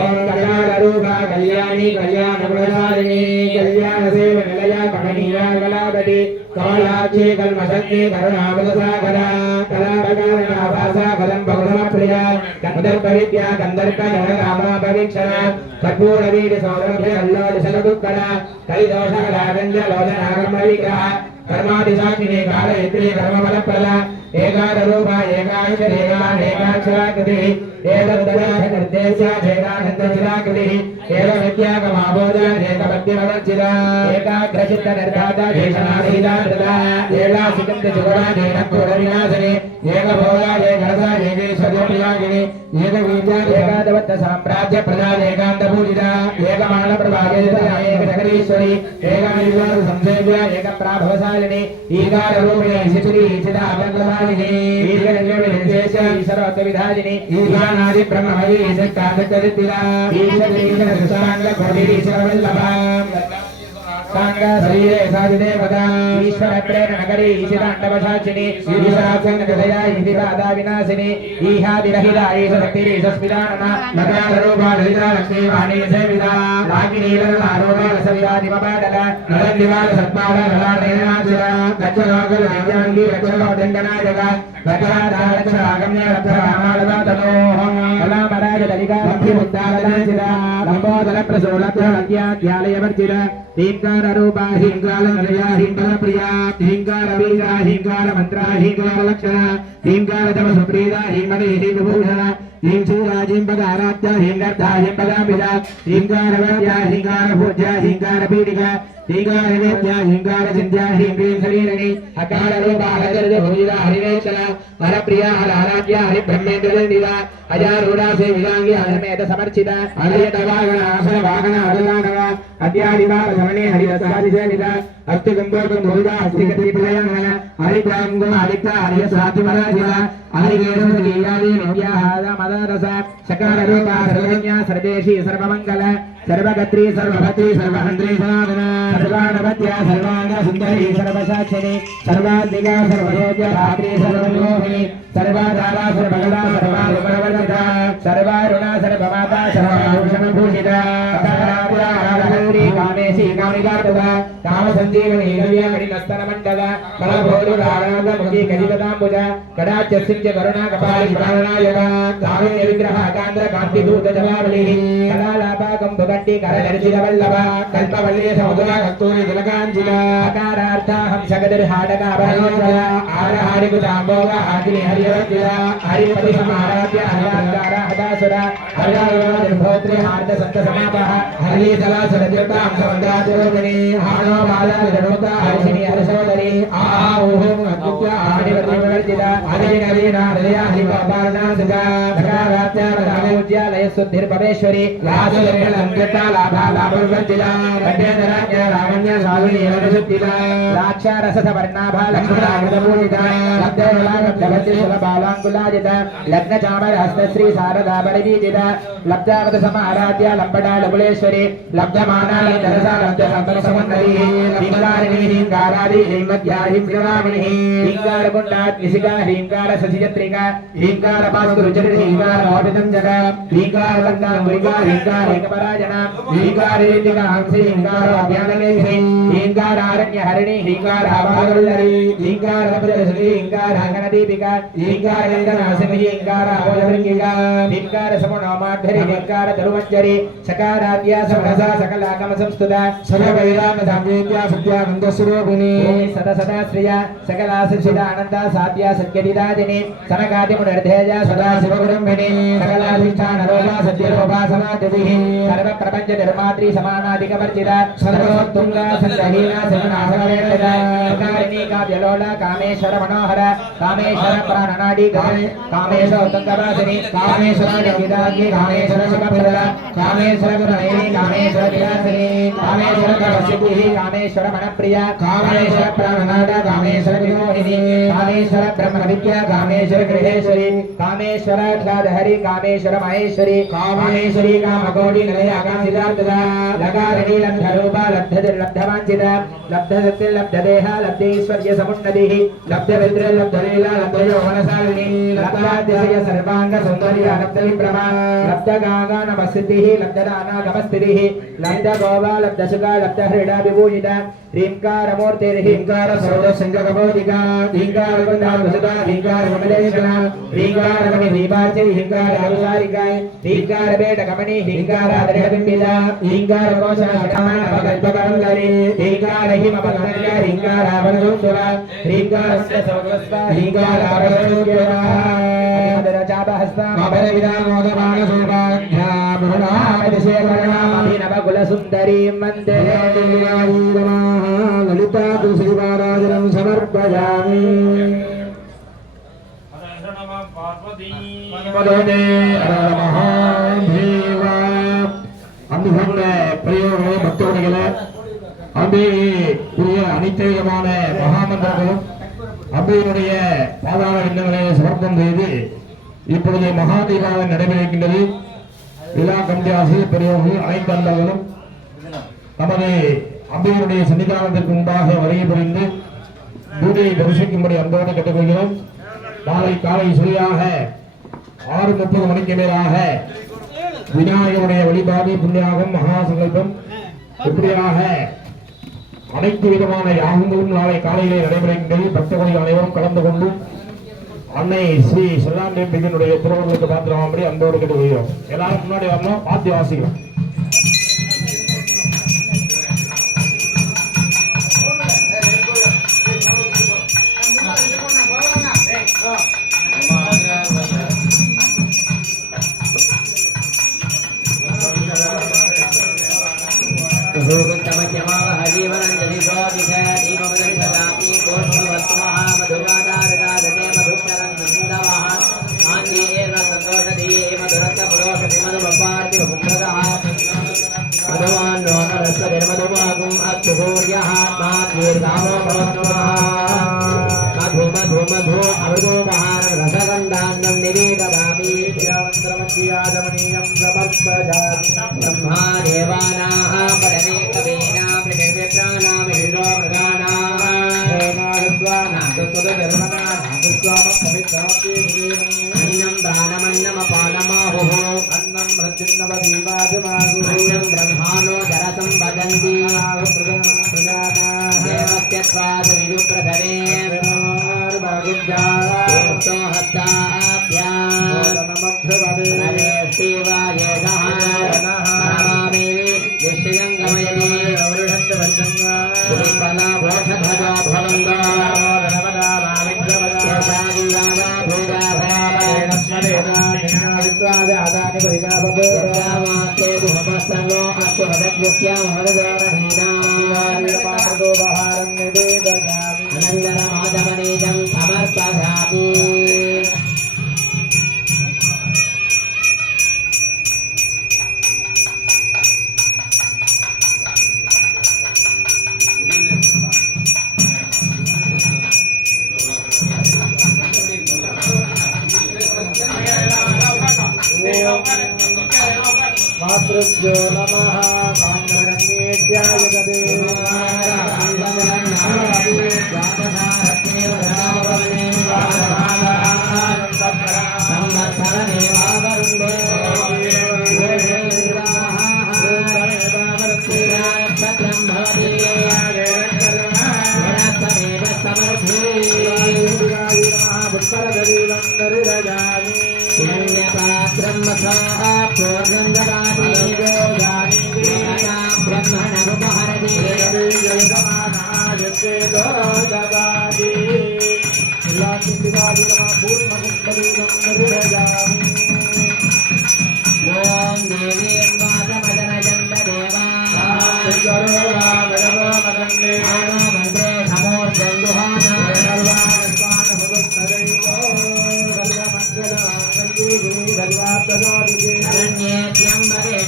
ओम कल्याणरूपा कल्याणी कल्याणगुणधारिणी कल्याणसेवनिलया कमनीयाकलावती कमलाक्षी कल्मषज्ञे करुणामृतसागरा कलापकारणा कदम्बकुलप्रिया गन्धर्वविद्या गन्धर्वजनकामापवीक्षणा कर्पूरवीरसौरभ्य कल्लोलिशलदुःखरा कलिदोषकलागञ्जलोचनाकर्मविग्रह कर्मादिसाक्षिणे कालयत्री कर्मफलप्रदा एकादरूपा एकाक्षराकृतिः एकदुदयानिर्देश्याचेकानन्दशिलाकृतिः एकविद्याकमाबोधा एकपद्यमवर्जिता एकाग्रचित्तनिर्धाता शेषनाधीता धृता एकासिकन्दजुगरा जेनपूरविनाशिनी एकभोगा एकरसा एकेश्वर्यप्रियागिनी एकवीर्या एकादवत्तसाम्राज्यप्रदा एकान्तपूजिता एकमानप्रभागेता एकशकरीश्वरी एकविद्वासंसेव्या एकप्राभवशालिनी ईकाररूपिणी शिचुरी चिदाभङ्गवाहिनी ईर्गनिर्देश्य ईश्वरोत्तविधाजिनी ईशानादि ब्रह्ममयी ईशक्कादकरितिला ईशरीशरसाङ्गकोटिरीशरवल्लभा सांगा शरीरे साधिदेवता ईश्वर प्रेरण नगरी ईशिताण्डवशाचिनी ईशराक्षणगदया इतिबाधा विनाशिनी ईहादिरहिता ईशशक्तिरीशस्मिदानना नगारूपा ललिता लक्ष्मीवाणी सेविता लाकिनीलनारोपा रसविदानिमपाडल नरन्दिवाल सत्पाल नलानेनाचिरा गच्छलोकल दिव्यांगी गच्छलोदण्डनायक गच्छादालक्षरागम्य रथरामालवातनोः कलामराज दलिका भक्तिमुद्दालनाचिरा लम्बोदर प्रसोलभ्याद्यालयवर्जित हींकार रूपा हींकार नरया हींकार प्रिया हींकार वीरा हींकार मंत्रा हींकार लक्षणा हींकार जप सुप्रीता हींमणि हींभूषण हींशूला हींपदाराध्या हींगर्धा हींपदाम्बिजा हींकार वद्या हींकार भूज्या हींकार पीडिका हींकार वेद्या हींकार चिन्त्या हींक्रीं शरीरिणी अकार रूपा हरिर्ज भूजिता हरिवेशना हरप्रिया हराराध्या हरिब्रह्मेन्द्रदिवा अजारूढा से विलांगी हरमेत समर्चिता हरियतवागण आसन वागण अदलानव अद्यादिवार समने हरिरसादिसेविता अस्तिगंबोर्गं भूजा अस्तिगतिप्रयाण हरिग्रांगुम हरिक्ता हरियसातिमराजिता हरिगेरुगीयादि नित्याहादा मदरस सकार रूपा सर्वज्ञा सर्वेशी सर्वमंगल सर्वगत्री सर्वभद्री सर्वहंत्री सनातन सर्वाणवत्या सर्वांग सुंदरी सर्वसाक्षिणी सर्वाधिका सर्वयोग्य धात्री सर्वयोगिनी सर्वाधारा सर्वगला सर्वारुपवर्जिता सर्वारुणा सर्वमाता सर्वभूषणभूषिता सकारात्मक कामेशी कामिकातुका कामसञ्जीवनी गव्यमणिनस्तनमण्डल कलभोरुरागाद मुखी कलितदाम्बुज कडाच्यसिंच करुणा कपाली प्राणनायक कारुण्य विग्रह कान्द्र कान्तिदूत जवावलिः कलालापा कंभुगट्टि करदर्शितवल्लभ कल्पवल्ली समुद्रा कस्तूरी तिलकाञ्जिल अकारार्था हंसगदिर्हाटका भरणोज्वल आरहारिकुताम्बोग आदिनि हरिवर्जित हरिपति समाराध्य हरियान्तार हदासुर हरियान्तार्भोत्रि हार्द सप्तसमापः हरिसलासुरतीर्थां समुद्रातिरोहिणी हाणो बाला निरनुता हर्षिणी हर्षोदरी आहुं अद्युत्य आदिवर्जित हरिनरीना हृदया हरिपापारनासुका धकारात्या रामोज्यालय शुद्धिर्पवेश्वरी लासुरंजता लाभा लाभवर्जिता कट्यधराज्ञा रामण्य साविणी रसुद्धिता राक्षा रसवर्णाभा लक्ष्मणामृतपूजिता लब्धवलागब्धवति सुलबालाङ्कुलाजिता लग्नचामर हस्तश्री शारदा परिवीजिता लब्धावत समाराध्या लम्बडा लकुलेश्वरी लब्धमाना लब्धरसा लब्धसंतरसमन्नरी हींकारिणी हींकारादि हींमध्या हींग्रामिणी हींकारकुण्डात्मिशिका हींकार शशिचत्रिका हींकार पास्कुरुचरि हींकार मौटितं जगा हींकार लङ्काम्बिका हींकार एकपराजना हींकारेतिका हंसी हींकार अभ्यानलेखी हींकार आरण्य हरिणी हींकार आभागल्लरी हींकार रब्धरसली हींकार अंगनदीपिका हींकार वेदनासिनी हींकार अभोजवृंगिका हींकार समनोमाध्वरि हींकार तरुमञ्जरी सकाराद्या समनसा सकलाकम संस्तुता सर्ववैराम साम्येत्या सत्या गन्धस्वरूपिणी सदा सदा श्रिया सकला सिद्धिदा आनन्दा साध्या सत्यदिदादिनी सनकादि मुनिर्धेया सदा शिवगुरुम्भिनी सकलाधिष्ठान रोगा सत्यरूपा समाधिः सर्व प्रपंच निर्मात्री समानाधिकवर्जिता सर्वोत्तुंगा संग्रहीणा सर्वनाशवेदिता कारिणी काव्यलोला कामेश्वर मनोहर कामेश्वर प्राणनाडी कामेश्वर उत्तंगवासिनी कामेश्वर जगिदाग्नि कामेश्वर शिवप्रदा कामेश्वर गुणैनी कामेश्वर कामेश्वर विलासिनी कामेश्वर कवसिद्धिः कामेश्वर मनप्रिया कामेश्वर ब्रह्मनाद कामेश्वर विमोहिनी कामेश्वर ब्रह्म विद्या कामेश्वर गृहेश्वरी कामेश्वर हरि कामेश्वर महेश्वरी कामेश्वरी कामकोटि निलया कामिदार्थदा लकारिणी लब्धरूपा लब्धवाञ्छिता लब्धशक्ति लब्धदेह लब्धैश्वर्य समुन्नतिः लब्धविद्र लब्धलीला लब्धयौवनशालिनी लब्धातिशय सर्वांग सौन्दर्य लब्धविभ्रमा लब्धगागा नमस्सिद्धिः लब्धदानागमस्थितिः लब्धगोवा लब्धसुखा लब्धहृदा विभूषिता ह्रींकारमूर्तिर् ह्रींकार सर्वसंगकबोधिका ह्रींकारवन्दावसुता ह्रींकारवमलेशना ह्रींकारकमि ह्रीपार्चै ह्रींकारानुसारिकाय ह्रींकारपेटकमणि ह्रींकारादरबिम्बिता ह्रींकारकोशकल्पकमङ्गले ह्रींकारहिमपकमल्या ह्रींकारावनसुरा ह्रींकारस्य सर्वस्वा ह्रींकारावनसुरा सुंदरी मंदिरे ललिता तुलसीवाराजनं समर्पयामि பிரியவர்களே பக்தர்களே அம்பிகைக்குரிய அனைத்து விதமான மகாமந்திரங்களும் அம்பிகையுடைய பாதாள எண்ணங்களை சமர்ப்பம் செய்து இப்பொழுது மகா தீபாவளி நடைபெறுகின்றது. விழா கமிட்டி ஆசிரியர் பெரியவர்கள் அனைத்து அன்பர்களும் நமது அம்பிகையுடைய சன்னிதானத்திற்கு முன்பாக வருகை புரிந்து பூஜையை தரிசிக்கும்படி அன்போடு கேட்டுக்கொள்கிறோம். நாளை காலை சரியாக 6:30 மணிக்கு மேலாக விநாயகருடைய வழிபாடு புண்ணியாகம் மகா சங்கல்பம் இப்படியாக அனைத்து விதமான யாகங்களும் நாளை காலையிலே நடைபெறுகின்றது. பக்தர்கள் அனைவரும் கலந்து கொண்டு அன்னை ஸ்ரீ செல்லாண்டியம்பிகனுடைய திருவள்ளுக்கு பாத்திரமாம்படி அன்போடு கேட்டுக்கொள்கிறோம். எல்லாரும் முன்னாடி வரணும், பார்த்து வாசிக்கிறோம். मातृभ्यो नमः काङ्गरण्येत्याय तदे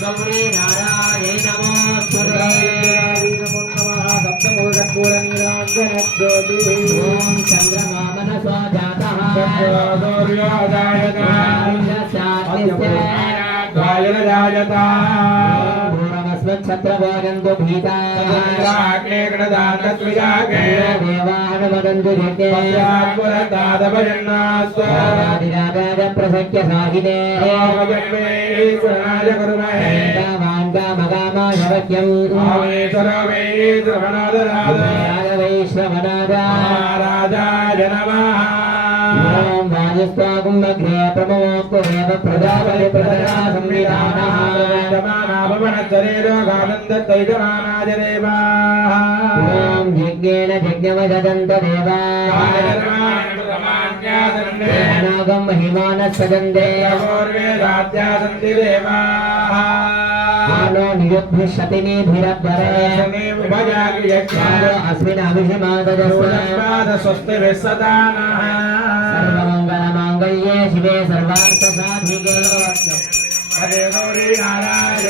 गौरी नारायण नमो भूयता छत्रभोजन्तु भीता अग्ने गणदानत्विजागे देवानुमदन्तु जगे पश्चात्पुरदादभजन्नास्वादिरागाद प्रसख्य साहिने रोगजन्मे ईश्वराय कुर्महे कामान्कामकामाशवक्यम् आवेश्वरवेश्वरमनादराद महाराजाय नमः ओम वाजस्त्वाकुम्भग्रे प्रमोक्तो देव प्रजापति प्रजा संविधानः भवनचरेरोगानन्दतैजमानाय देवाः ओम यज्ञेन यज्ञमदन्त देवाः नागं महिमानः सदन्ते पूर्वेदाद्यासन्ति देवाः आलो नियुद्भिषतिनिभिरब्धरे अस्मिन् अभिषमादजस्वाद स्वस्ति विसदानः सर्वमङ्गलमाङ्गल्ये शिवे सर्वार्थसाधिके हरे गौरी नारायण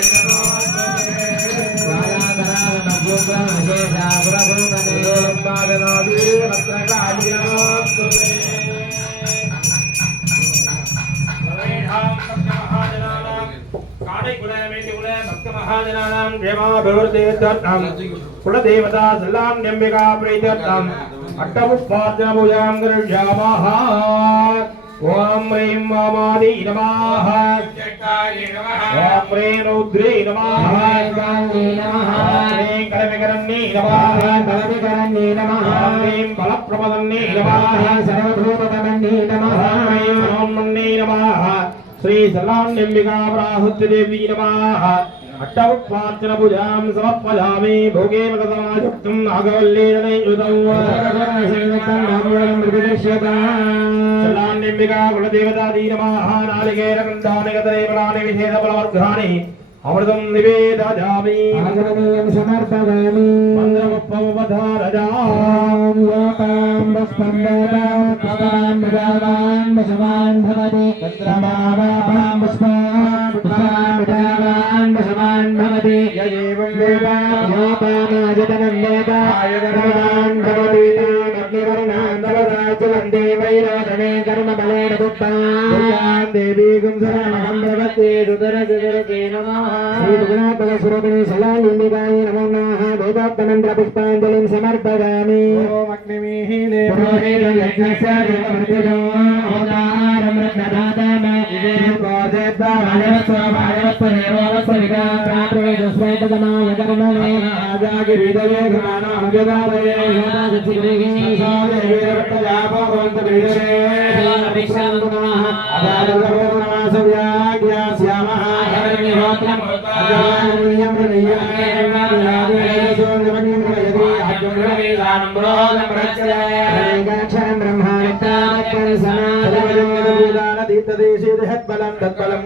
कुलदेवता सल्लाम्यम्बिका प्रीत्यर्थम् अट्टमुत्पाद्यपूजां करिष्यामः ओम ह्रीं वामादि नमः ओम ह्रीं रौद्रे नमः ह्रीं कलविकरण्ये नमः ओम ह्रीं बलप्रमदन्ये नमः सर्वभूतमन्ये नमः ह्रीं ब्रह्मण्ये नमः श्री सल्लाम्यम्बिका प्राहुत्य देवी नमः अट्टमुत्पाद्यन पूजां समर्पयामि भोगे मदसमायुक्तं नागवल्लेन युतं सल्लाम्यम्बिका कुलदेवतादी नमः नालिकेरकण्ठानि गतरे बलानि विशेषबलवर्गाणि अमृतं निवेदयामि आगमनीयं समर्पयामि मन्त्रमुपवधारजां लोकां वस्पन्दतां भगवान् भगवान् वशवान् भवति तत्रमावापां पुष्पान् वशवान् भवति यदेवं वेदा योपामायतनं वेदा आयतनान् भवति अग्निवर्णान् तवराचलन्ते वैरोदने कर्मबलेन दुःखान् देवी गुंसरणं प्रवत्ते दुदरदरके नमः श्री गुणात्मक स्वरूपिणी सलालिम्बिकाय नमो नमः वेदोक्तमन्त्र पुष्पाञ्जलिं समर्पयामि ओम अग्निमीहिने पुरोहितं यज्ञस्य देवमृत्युजो होतारं रत्नदातम आजागिरिदये घनानामजदादये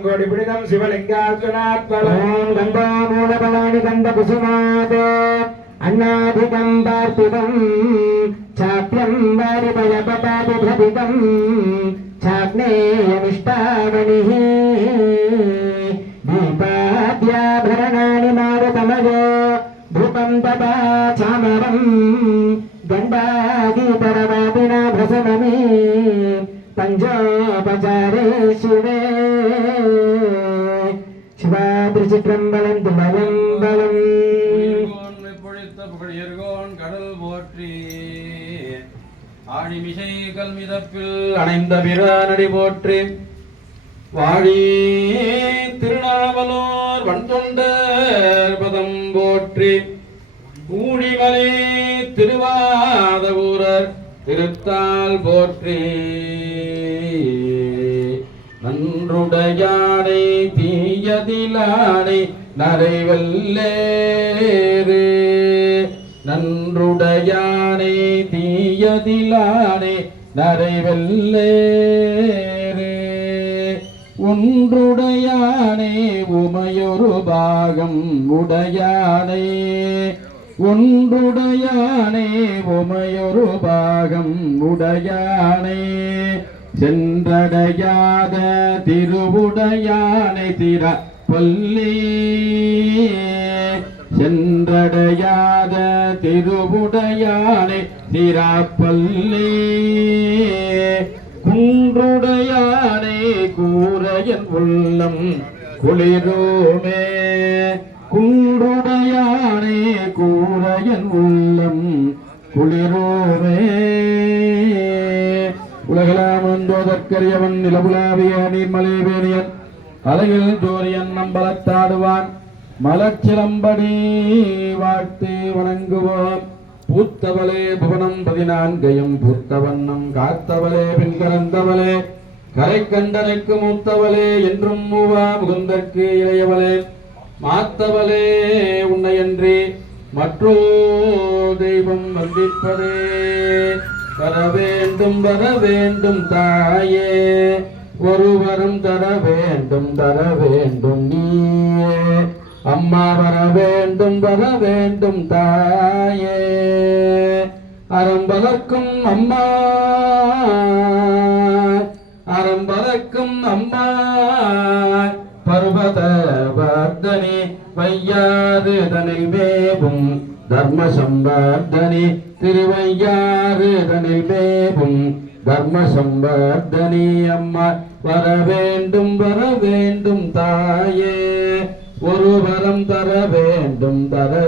गोडिपुणितं शिवलिङ्गार्चनात्मलं गन्धमूलफलानि गन्धकुसुमात् अन्नाधिकं पार्थिवं चाप्यं वारिपयपटादिभृदिकं चाग्नेयमिष्टामणिः दीपाद्याभरणानि मारुतमयो धूपं तथा चामरं गन्धादीतरवादिना भसनमे पंचोपचारे शिवे शिवाद्रिचित्रं बलन्तु बलं बलम् கடல் போற்றி ஆழிமிசை கல்மிதப்பில் அணைந்த பிரானடி போற்றி வாழி திருநாவலூர் வன்தொண்டர் பதம் போற்றி ஊழிமலை திருவாதவூரர் திருத்தால் போற்றி நன்றுடையானை தீயதிலானை நரைவல்லேறு நன்றுடையானை தீயதிலானை நரைவல்லேறு ஒன்றுடையானே உமையொரு பாகம் உடையானே ஒன்றுடையானே உமையொரு பாகம் உடையானே சென்றடையாத திருவுடையானை திற பல்லி சென்றடையாத திருவுடையானை திறப்பல்லி குன்றுடையானை கூரையன் உள்ளம் குளிருமே கூடுடையானே கூரையன் உள்ளம் குளிருமே உலகலாம் ஒன்றோதற்கரியவன் நிலவுலாவிய நீர்மலைவேணியன் அலையில் ஜோரியன் நம்பலத்தாடுவான் மலச்சிலம்படி வாழ்த்து வணங்குவோம் பூத்தவளே புவனம் 14 பூத்த வண்ணம் காத்தவளே பின்கரந்தவளே கரை கண்டனுக்கு மூத்தவளே என்றும் மூவா முகுந்தற்கு இளையவளே மாத்தவளே உன்னையன்றி மற்றோ தெய்வம் வந்திப்பதே வர வேண்டும் தாயே ஒருவரும் தர வேண்டும் நீயே அம்மா வர வேண்டும் தாயே அறம்பலர்க்கும் அம்மா பர்வத வர்தனி வையாது தனில் மேவும் தர்ம சம்பர்தனி திருவையாறு தனில் மேவும் தர்ம சம்பர்தனி அம்மா வர வேண்டும் தாயே ஒரு வரம் தர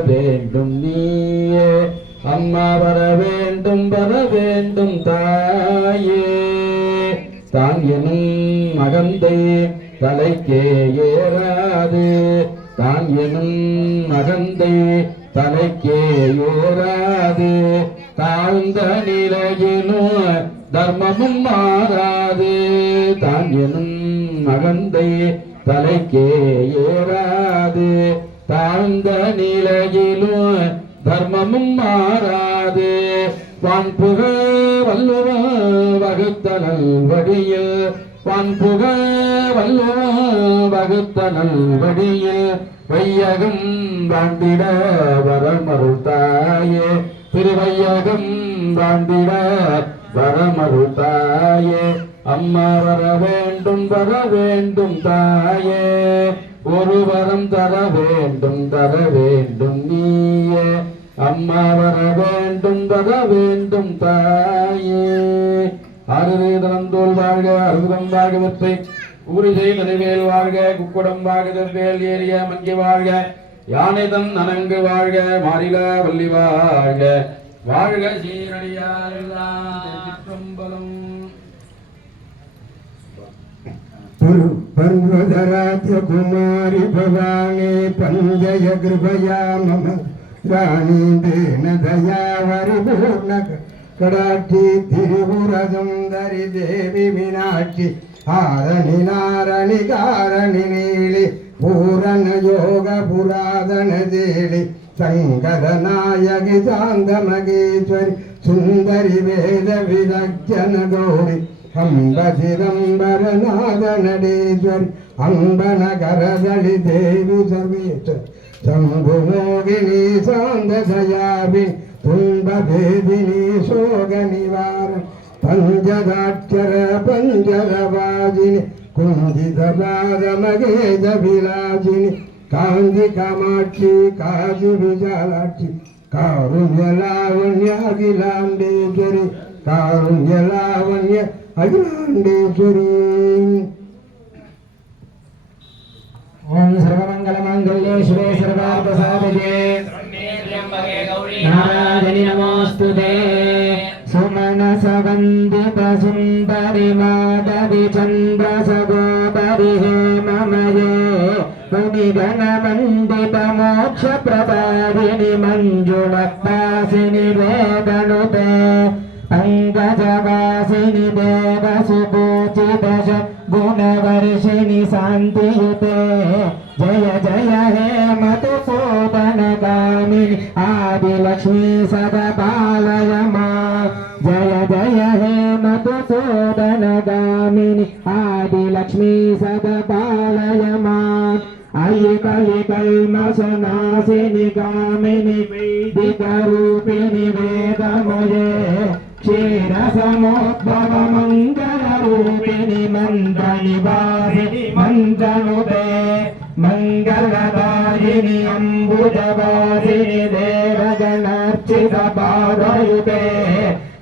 வேண்டும் நீயே அம்மா வர வேண்டும் தாயே தான் எனும் மகந்தை தலைக்கே ஏறாது தான் எனும் மகந்தை தலைக்கே ஏறாது தாழ்ந்த நிலையினும் தர்மமும் மாறாது தான் எனும் மகந்தை தலைக்கே ஏறாது தாழ்ந்த நிலையிலும் தர்மமும் மாறாது வான்புக வல்லுவ வகுத்தனல் வழியில் வான்புக வல்லுவ வகுத்தனல் வழியில் வையகம் வாண்டிட வரமருள் தாயே திருவையகம் வாண்டிட வரமருள் தாயே அம்மா வர வேண்டும் தாயே ஒரு வரம் தர வேண்டும் நீயே அம்மா வர வேண்டும் தாயே ஆறுதல் வாழ்க அற்புதம் வாழ்க வெப்பை ஊரிசை நிறைவேல் வாழ்க குக்குடம் வாழ்க வேல் ஏறிய மங்கி வாழ்க யானைதன் நனங்கு வாழ்க மாறிலா வள்ளி வாழ்க வாழ்க சீரடியாரெல்லாம் पर्वतराज्य कुमारी भवानी पंजय कृपया मम रानी देन दया वरिपूर्ण कडाक्षी त्रिपुर सुंदरी देवी मीनाक्षी हारणी नारणी कारणि नीली पूरण योग पुरातन देली शंकर नायकी शांतमगेश्वरी सुंदरी वेद विलक्षण गौरी अंबशिदंबर नाद नडेश्वरी अंबनगरदलि देवी सर्वेश्वरी शंभु मोगिनी शांत दयाविनी तुंब भेदिनी शोक निवार पंचदाक्षर पंजरवाजिनी कुंजित पाद मगेश विलासिनी कांजी कामाक्षी काशी विशालाक्षी कारुण्य लावण्य अखिलांडेश्वरी कारुण्य लावण्य अखिलांडेश्वरी ओम सर्वमंगलमांगल्ये शिवे सर्वार्थसाधके नारायणी नमोस्तुते सुमनसवन्दित सुन्दरि माधवी चन्द्रसगोदरि हेममये मुनिगणमण्डित मोक्षप्रदायिनि मञ्जुलक्तासिनि वेदनुते पंकजवासिनि देवसुपूजितश गुणवर्षिणि शान्तियुते जय जय हे मधुसूदनगामिनि आदिलक्ष्मी सदपालय मां जय जय हे मधुसूदनगामिनि आदिलक्ष्मी सदपालय मां अयि कलिकल्मषनाशिनि कामिनि वैदिकरूपिणि वेदमये क्षीरसमोद्भव मङ्गलरूपिणि मन्त्रनिवासिनि मन्त्रनुते मङ्गलदायिनि अम्बुजवासिनि देवगणार्चितपादयुते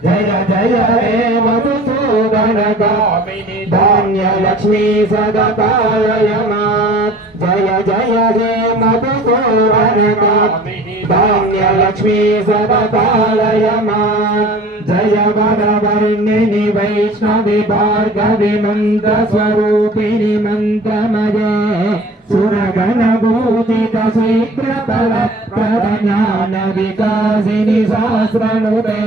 जय जय हे मधुसूदनगामिनि धान्यलक्ष्मी सदपालय मां जय जय हे मधुसूदनकामिनि धान्यलक्ष्मी सदपालय माम् जय वरवर्णिनि वैष्णवि भार्गवि मन्त्रस्वरूपिणि मन्त्रमये सुरगणभूषित शीघ्रफलप्रद ज्ञानविकासिनि सहस्रनुते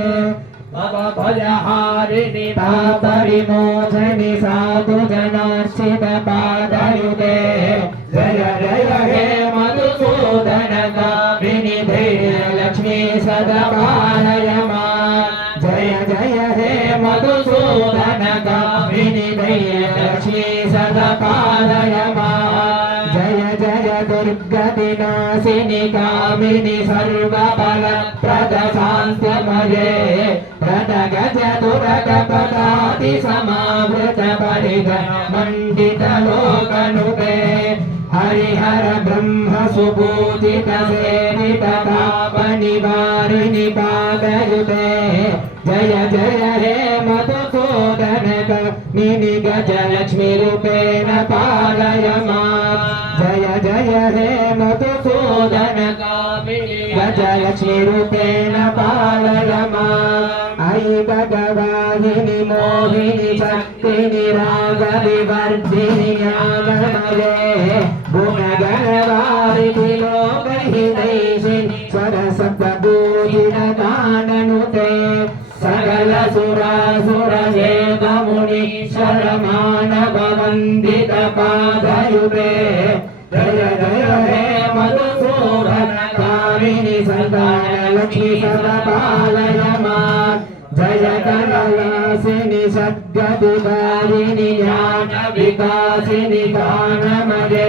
भवभयहारिणि पापविमोचनि साधुजनार्चितपादयुते जय जय हे मधुसूदनकामिनि धैर्यलक्ष्मी सदपालय माम् जय जय हे मधुसूदनकामिनि धैर्यलक्ष्मी सदपालय माम् जय जय दुर्गतिनाशिनि कामिनि सर्वफलप्रद शान्तिमये प्रदगज दुरगपदाति समावृत परिगण मण्डित लोकनुते हरिहर ब्रह्म सुपूजित सेवित पाप निवारिणि पादयुते जय जय हे मधुसूदनकामिनि गजलक्ष्मी रूपेण पालय माम् जय जय हे मधुसूदनकामिनि गजलक्ष्मी रूपेण पालय माम् अयि भगवाहिनि मोहिनि शक्तिनि रागविवर्धिनि ज्ञानमये गुणगणवारिधि लोकहितैषिणि स्वरसप्तभूषितकाननुते सकल सुरासुर मुनि शरमानव वन्दित पादयुते जय जय हे मधुसूदनकामिनि सदानलक्ष्मी सदपालय माम् जय कमलासिनि सद्गतिकारिणि ज्ञानविकासिनि दानमये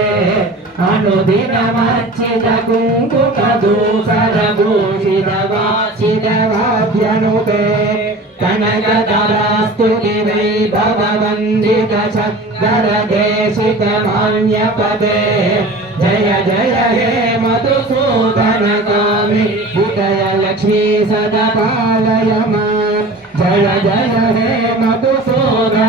अनुदिनमर्चित कुङ्कुमधूसरभूषित वाचित वाद्यनुते कनकतरास्तुति वैभववन्दित चक्रदेशित मान्यपदे जय जय हे मधुसूदनकामिनि विजयलक्ष्मी सदपालय माम् जय जय हे मधुसूदनकामिनि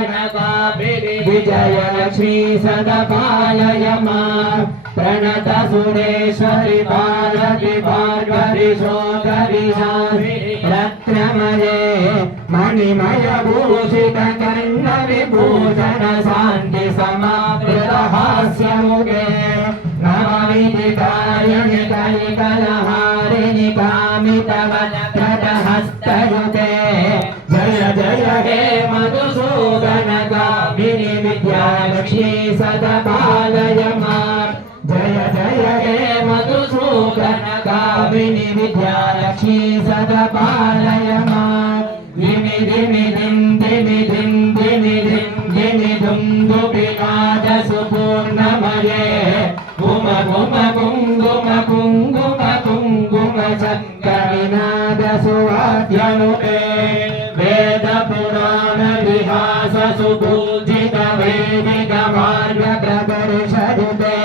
विजयलक्ष्मी सदपालय माम् प्रणत सुरेश्वरि पार्वति भार्गवि सोदरि रत्नमये मणिमय भूषित कर्ण विभूषण शान्ति समावृत हास्यमुखे नवविदितारिणि कलिकलहारिणि कामितवज्रहस्तयुते जय जय हे मधुसूदनकामिनि विद्यालक्ष्मी सदपालय माम् जय जय हे मधुसूदनकामिनि विद्यालक्ष्मी सदपालय माम् धिमि धिमि धिं धिमि धिं धिमि धिं धिमि धुं दुबिनाद सुपूर्णमये गुम गुम कुङ्गुम कुङ्गुम कुङ्गुम चक्रविनाद सुवाद्यनुते वेद पुराण विहास सुपूजित वैदिक मार्ग प्रदर्शयुते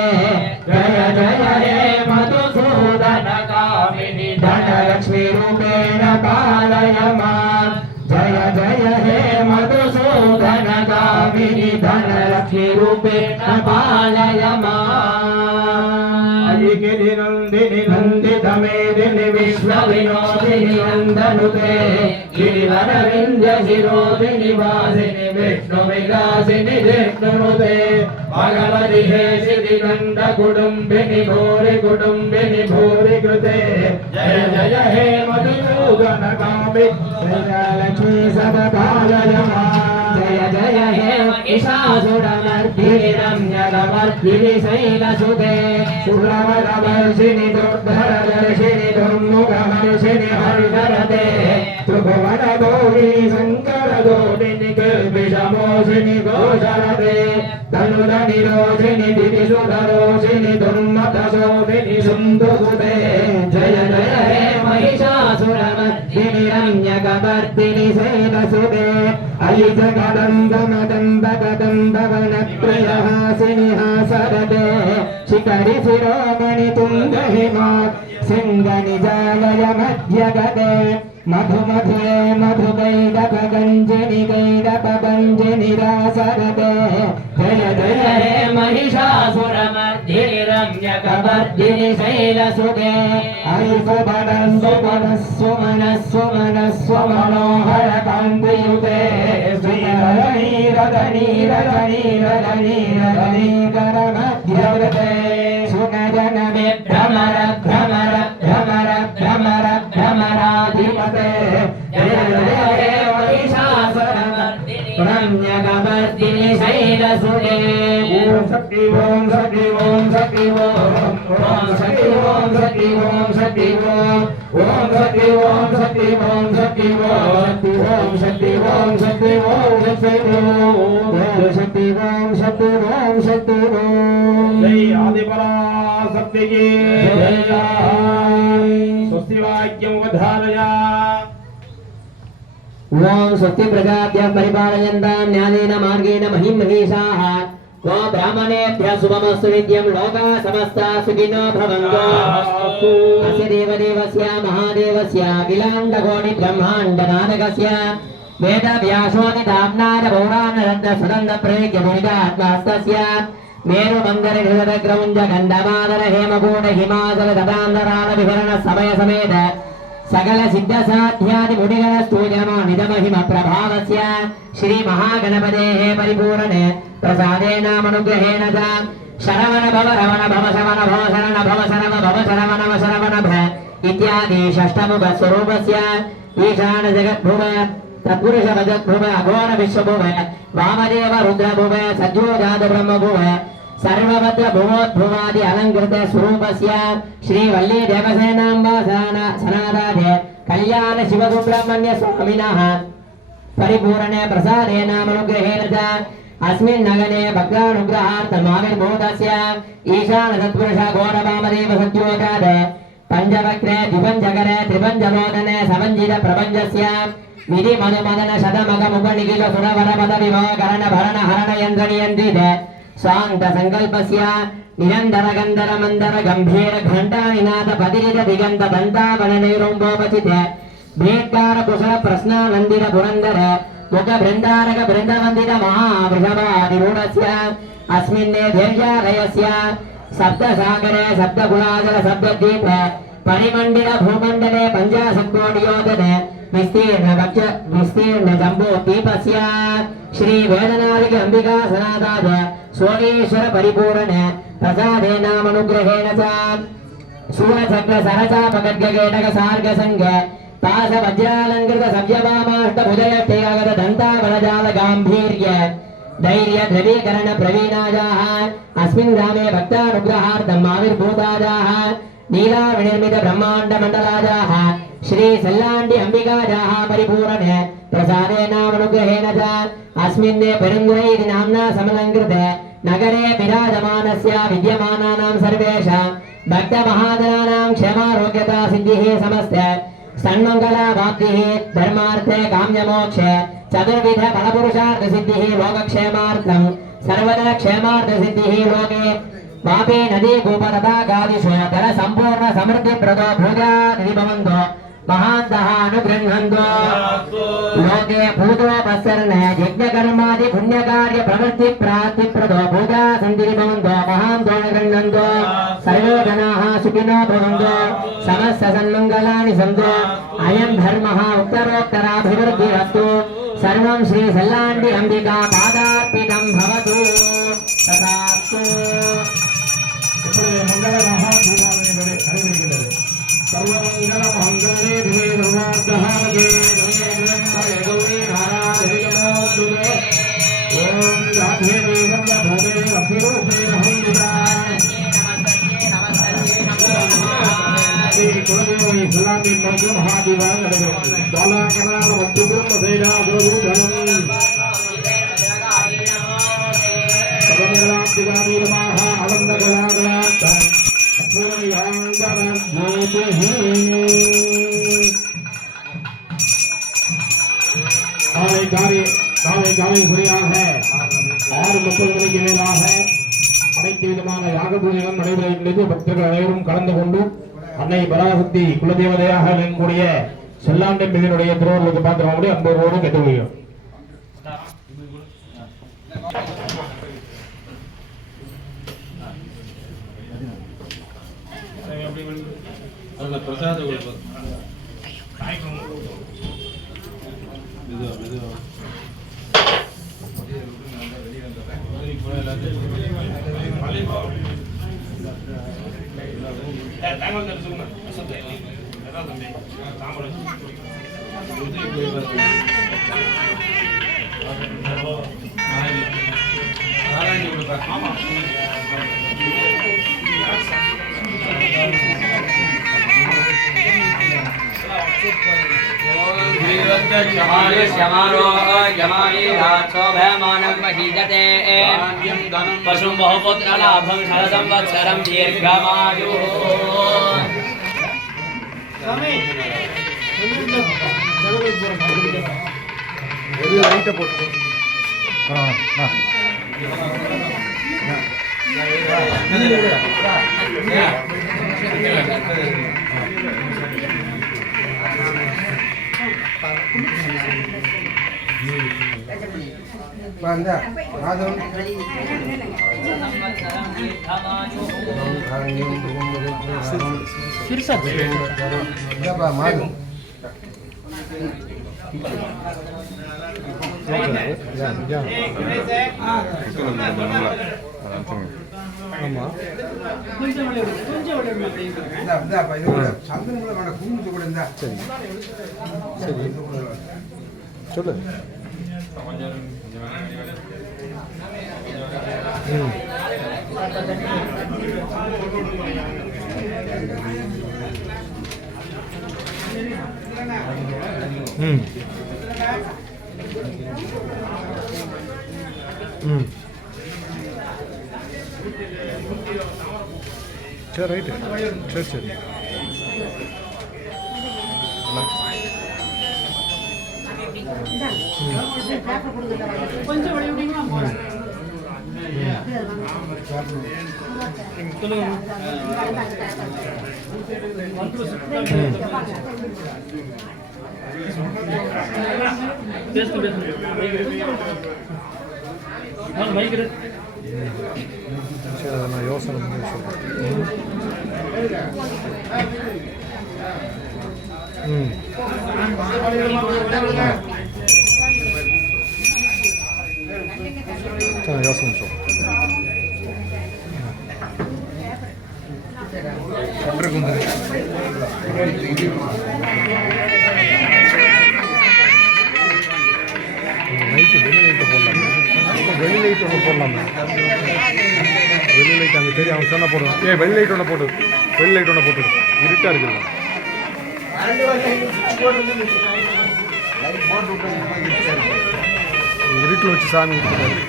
जय जय हे मधुसूदनकामिनि धनलक्ष्मी रूपेण पालय माम् जय जय हे मधुसूदनकामिनि धनलक्ष्मी रूपेण पालय माम् अयिगिरि नन्दिनि नन्दित मेदिनि विश्वविनोदिनि नन्दनुते गिरिवर विन्ध्य शिरोदिनि वासिनि विष्णुविलासिनि जिष्णुनुते भगवति हेशिनि नन्द कुटुम्बिनि भूरि कृते जय जय हे मधुसूदनकामिनि विजयलक्ष्मी सदपालय माम् जय जय हे महिषासुरमर्दिनि रम्यकमर्दिनि शैलसुते सुरवरवर्षिणि दुर्धरदर्शिनि दुर्मुखमर्षिणि हरिधरते त्रिभुवनगौरिणि शङ्करगौरिणि किल्बिषमोषिणि घोषरते धनुधनिरोषिणि दिविसुधरोषिणि दुर्मतशोभिनि सुन्दुसुते जय जय हे महिषासुरमर्दिनि रम्यकमर्दिनि शैलसुते अयि जगदम्बमदम्बकदम्बवनप्रियहासिनि हासरते शिखरि शिरोमणि तुङ्गहिमा सिंहनिजालय मध्यगते मधु मधुरे मधुकैडपगञ्जनि कैडपगञ्जनि रासरते जय जय हे महिषासुरमर्दिनि रम्यकवर्दिनि शैलसुते हरि सुमनस्वमनस्वमनस्वमनोहर कान्तियुते श्रीरनीरनीरनीरनीरनीकरमध्यवते सुनजनमे भ्रमर भ्रमर भ्रमर भ्रमर भ्रमराधिपते जय जय हे महिषासुरमर्दिनि रम्यकवर्दिनि शैलसुते ओम शक्ति ओम शक्ति ओम शक्ति ओम शक्ति ओम शक्ति ओम शक्ति ओम शक्ति ओम शक्ति ओम शक्ति ओम शक्ति ओम शक्ति ओम शक्ति ओम शक्ति ओम शक्ति ओम शक्ति ओम जय आदिपराशक्ति की जय स्वस्ति वाक्यं वधारया ओम स्वस्ति प्रजाभ्यः परिपालयन्तां न्यायेन मार्गेण महिं महिषाः को ब्राह्मणेभ्यः शुभमस्तु नित्यं लोकाः समस्ताः सुखिनो भवन्तु अस्य देवदेवस्य महादेवस्य अखिलाण्डकोटि ब्रह्माण्डनाथकस्य वेदव्यासोदिताम्नारपौराणरत्नसुगन्धप्रयुज्य मुनितात्मास्तस्य मेरुमङ्गलनिषदग्रमुञ्ज गन्धमादर हेमकूट हिमाचल तटान्तराल विहरण समय समेत सकल सिद्ध साध्यादि मुनिगण स्तूयमानिद महिम प्रभावस्य श्री महागणपतेः परिपूर्ण प्रसादेन अनुग्रहेण च शरवण भव रवण भव शवण भव शरण भव शरव भव शरवण शरवण भ इत्यादि षष्ठमुख स्वरूपस्य ईशान जगद्भुव तत्पुरुष भजद्भुव अघोर विश्वभुव वामदेव रुद्रभुव सज्जोजात ब्रह्मभुव सर्वभद्र भुवोद्भुवादि अलंकृत स्वरूपस्य श्री वल्ली देवसेनाम्बा सनादाय कल्याण शिवसुब्रह्मण्य स्वामिनः परिपूर्ण प्रसादेन अनुग्रहेण च अस्मिन् नगरे भक्तानुग्रहार्थमाविर्भूतस्य ईशान सत्पुरुष घोरवामदेव सज्जोजात पंचवक्रे द्विपञ्चकरे त्रिपञ्चलोदने सवञ्जित प्रपञ्चस्य विधि मधुमदन शतमग मुख निखिल सुरवर पद विभव करण भरण हरण यंत्र नियंत्रित शांत संकल्पस्य निरंतर गंधर मंदर गंभीर घंटा निनाद पदिरित दिगंत दंतावन नैरोंबोपचित भेटकार कुशल प्रश्नानंदित पुरंदर मुख बृंदारक बृंदवंदित महावृषभादिरूढस्य अस्मिन्ने धैर्यालयस्य सप्तसागरे सप्तकुलाचल सप्तद्वीप परिमंडित भूमंडले पंचाशत्कोटियोजने विस्तीर्ण जंबो दीपस्य श्री वेदनादिक अंबिका सनादाय सोमेश्वर परिपूर्ण प्रसादेन अनुग्रहेण च शूलचक्र सरचापगड्गकेटक सार्ग संग पाश वज्रालंकृत सव्यवामाष्ट भुजयष्टेगत दंतावनजाल गांभीर्य धैर्य द्रवीकरण प्रवीणाजाः अस्मिन् ग्रामे भक्तानुग्रहार्थम् आविर्भूताजाः नीला विनिर्मित ब्रह्मांड मंडलाजाः श्री सल्लांडि अंबिकाजाः परिपूर्ण प्रसादेन अनुग्रहेण च अस्मिन्ने पेरुंगुरै इति नाम्ना समलंकृत नगरे विराजमानस्य विद्यमानानां सर्वेषां भक्तमहाजनानां क्षेमारोग्यता सिद्धिः समस्त सन्मङ्गलावाप्तिः धर्मार्थे काम्यमोक्षे चतुर्विध फलपुरुषार्थ सिद्धिः लोकक्षेमार्थं सर्वदा क्षेमार्थ सिद्धिः लोके वापे नदी गोपरतागादिषु धन संपूर्ण समृद्धि प्रदो भूजादि भवन्तो महान्तः अनुगृह्णन्तो लोके भूतोपसरण यज्ञकर्मादि पुण्यकार्य प्रवृत्ति प्राप्ति प्रदो भूजा सन्धिः भवन्तो महान्तो अनुगृह्णन्तो सर्वे जनाः सुखिनो भवन्तो समस्त सन्मङ्गलानि सन्तु अयं धर्मः उत्तरोत्तराभिवृद्धिरस्तु सर्वं श्री सल्लाण्डि अंबिका पादार्पितं भवतु तथास्तु मंगल महादीपावली नடைபெறுகிறது सर्वमंगल मंगले दिवे सर्वार्थहारके जय गौरी नारायणी नमोस्तुते ओम राधे देवं भूते अभिरूपे रहंदिता श्री कुलदेवी सलामी मंगल महादीपावली नடைபெறுகிறது ज्वालाकनाल वस्तुपुरम सेना गुरुधनं सर्वमंगलाप्तिगामी नमः आनंदगलागलात् காலை சரியாக 6:30 மணிக்கு மேலாக அனைத்து விதமான யாக பூஜைகள் நடைபெறுகிறது. பக்தர்கள் அனைவரும் கலந்து கொண்டு அன்னை பராசக்தி குலதேவதையாக விளங்கக்கூடிய செல்லாண்டை மீதினுடைய திருவள்ளுவத்தை பார்த்து முடியும் அந்த ரோடு கெட்டு முடியும். பிரசாத पशुं बहुपुत्रलाभं शरसंवत्सरं दीर्घमायुः சொல்லு. சரி ரைட்டு சரி சரி நான் யோசனை பண்ணி சொல்கிறேன். யோசனை சொல் நைட்டு வெளி லைட்டை போடலாமே, வெளி லைட் ஒன்று போடலாமே. வெளி லைட் அங்கே தெரியும், அவன் சொன்னால் போடுவோம். வெளி லைட் ஒன்று போட்டு, வெளி லைட் ஒன்று போட்டு இருட்டாக இருக்குல்ல. இருட்டில் வச்சு சாமி கொடுத்துருக்காரு.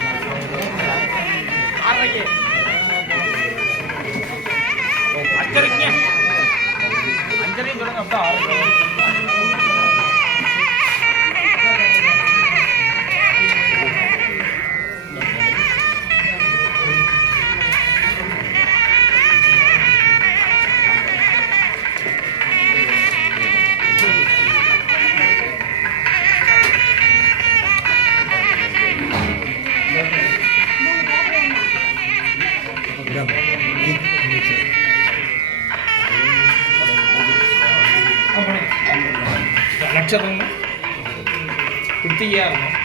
நட்சத்திரம் கிருத்திகையா இருக்கும்.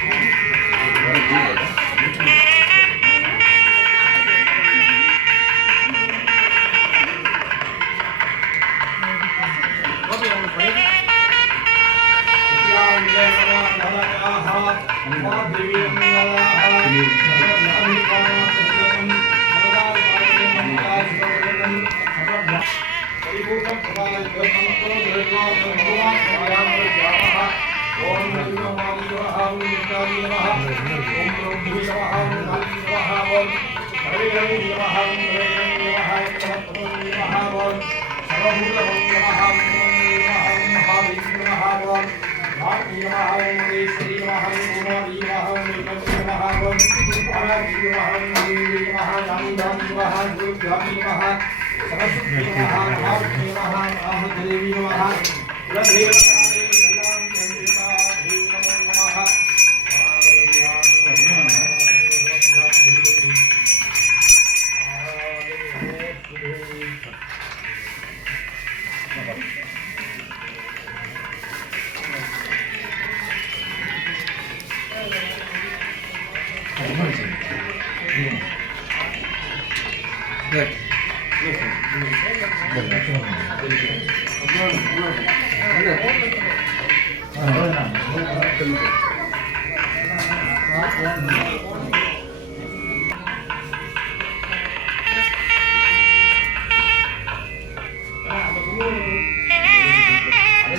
Saraswati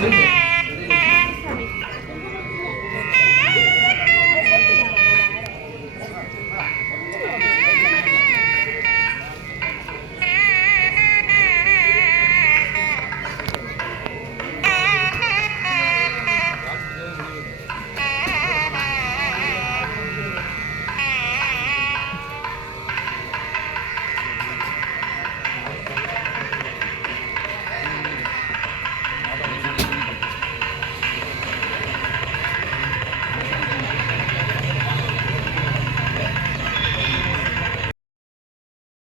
Thank you.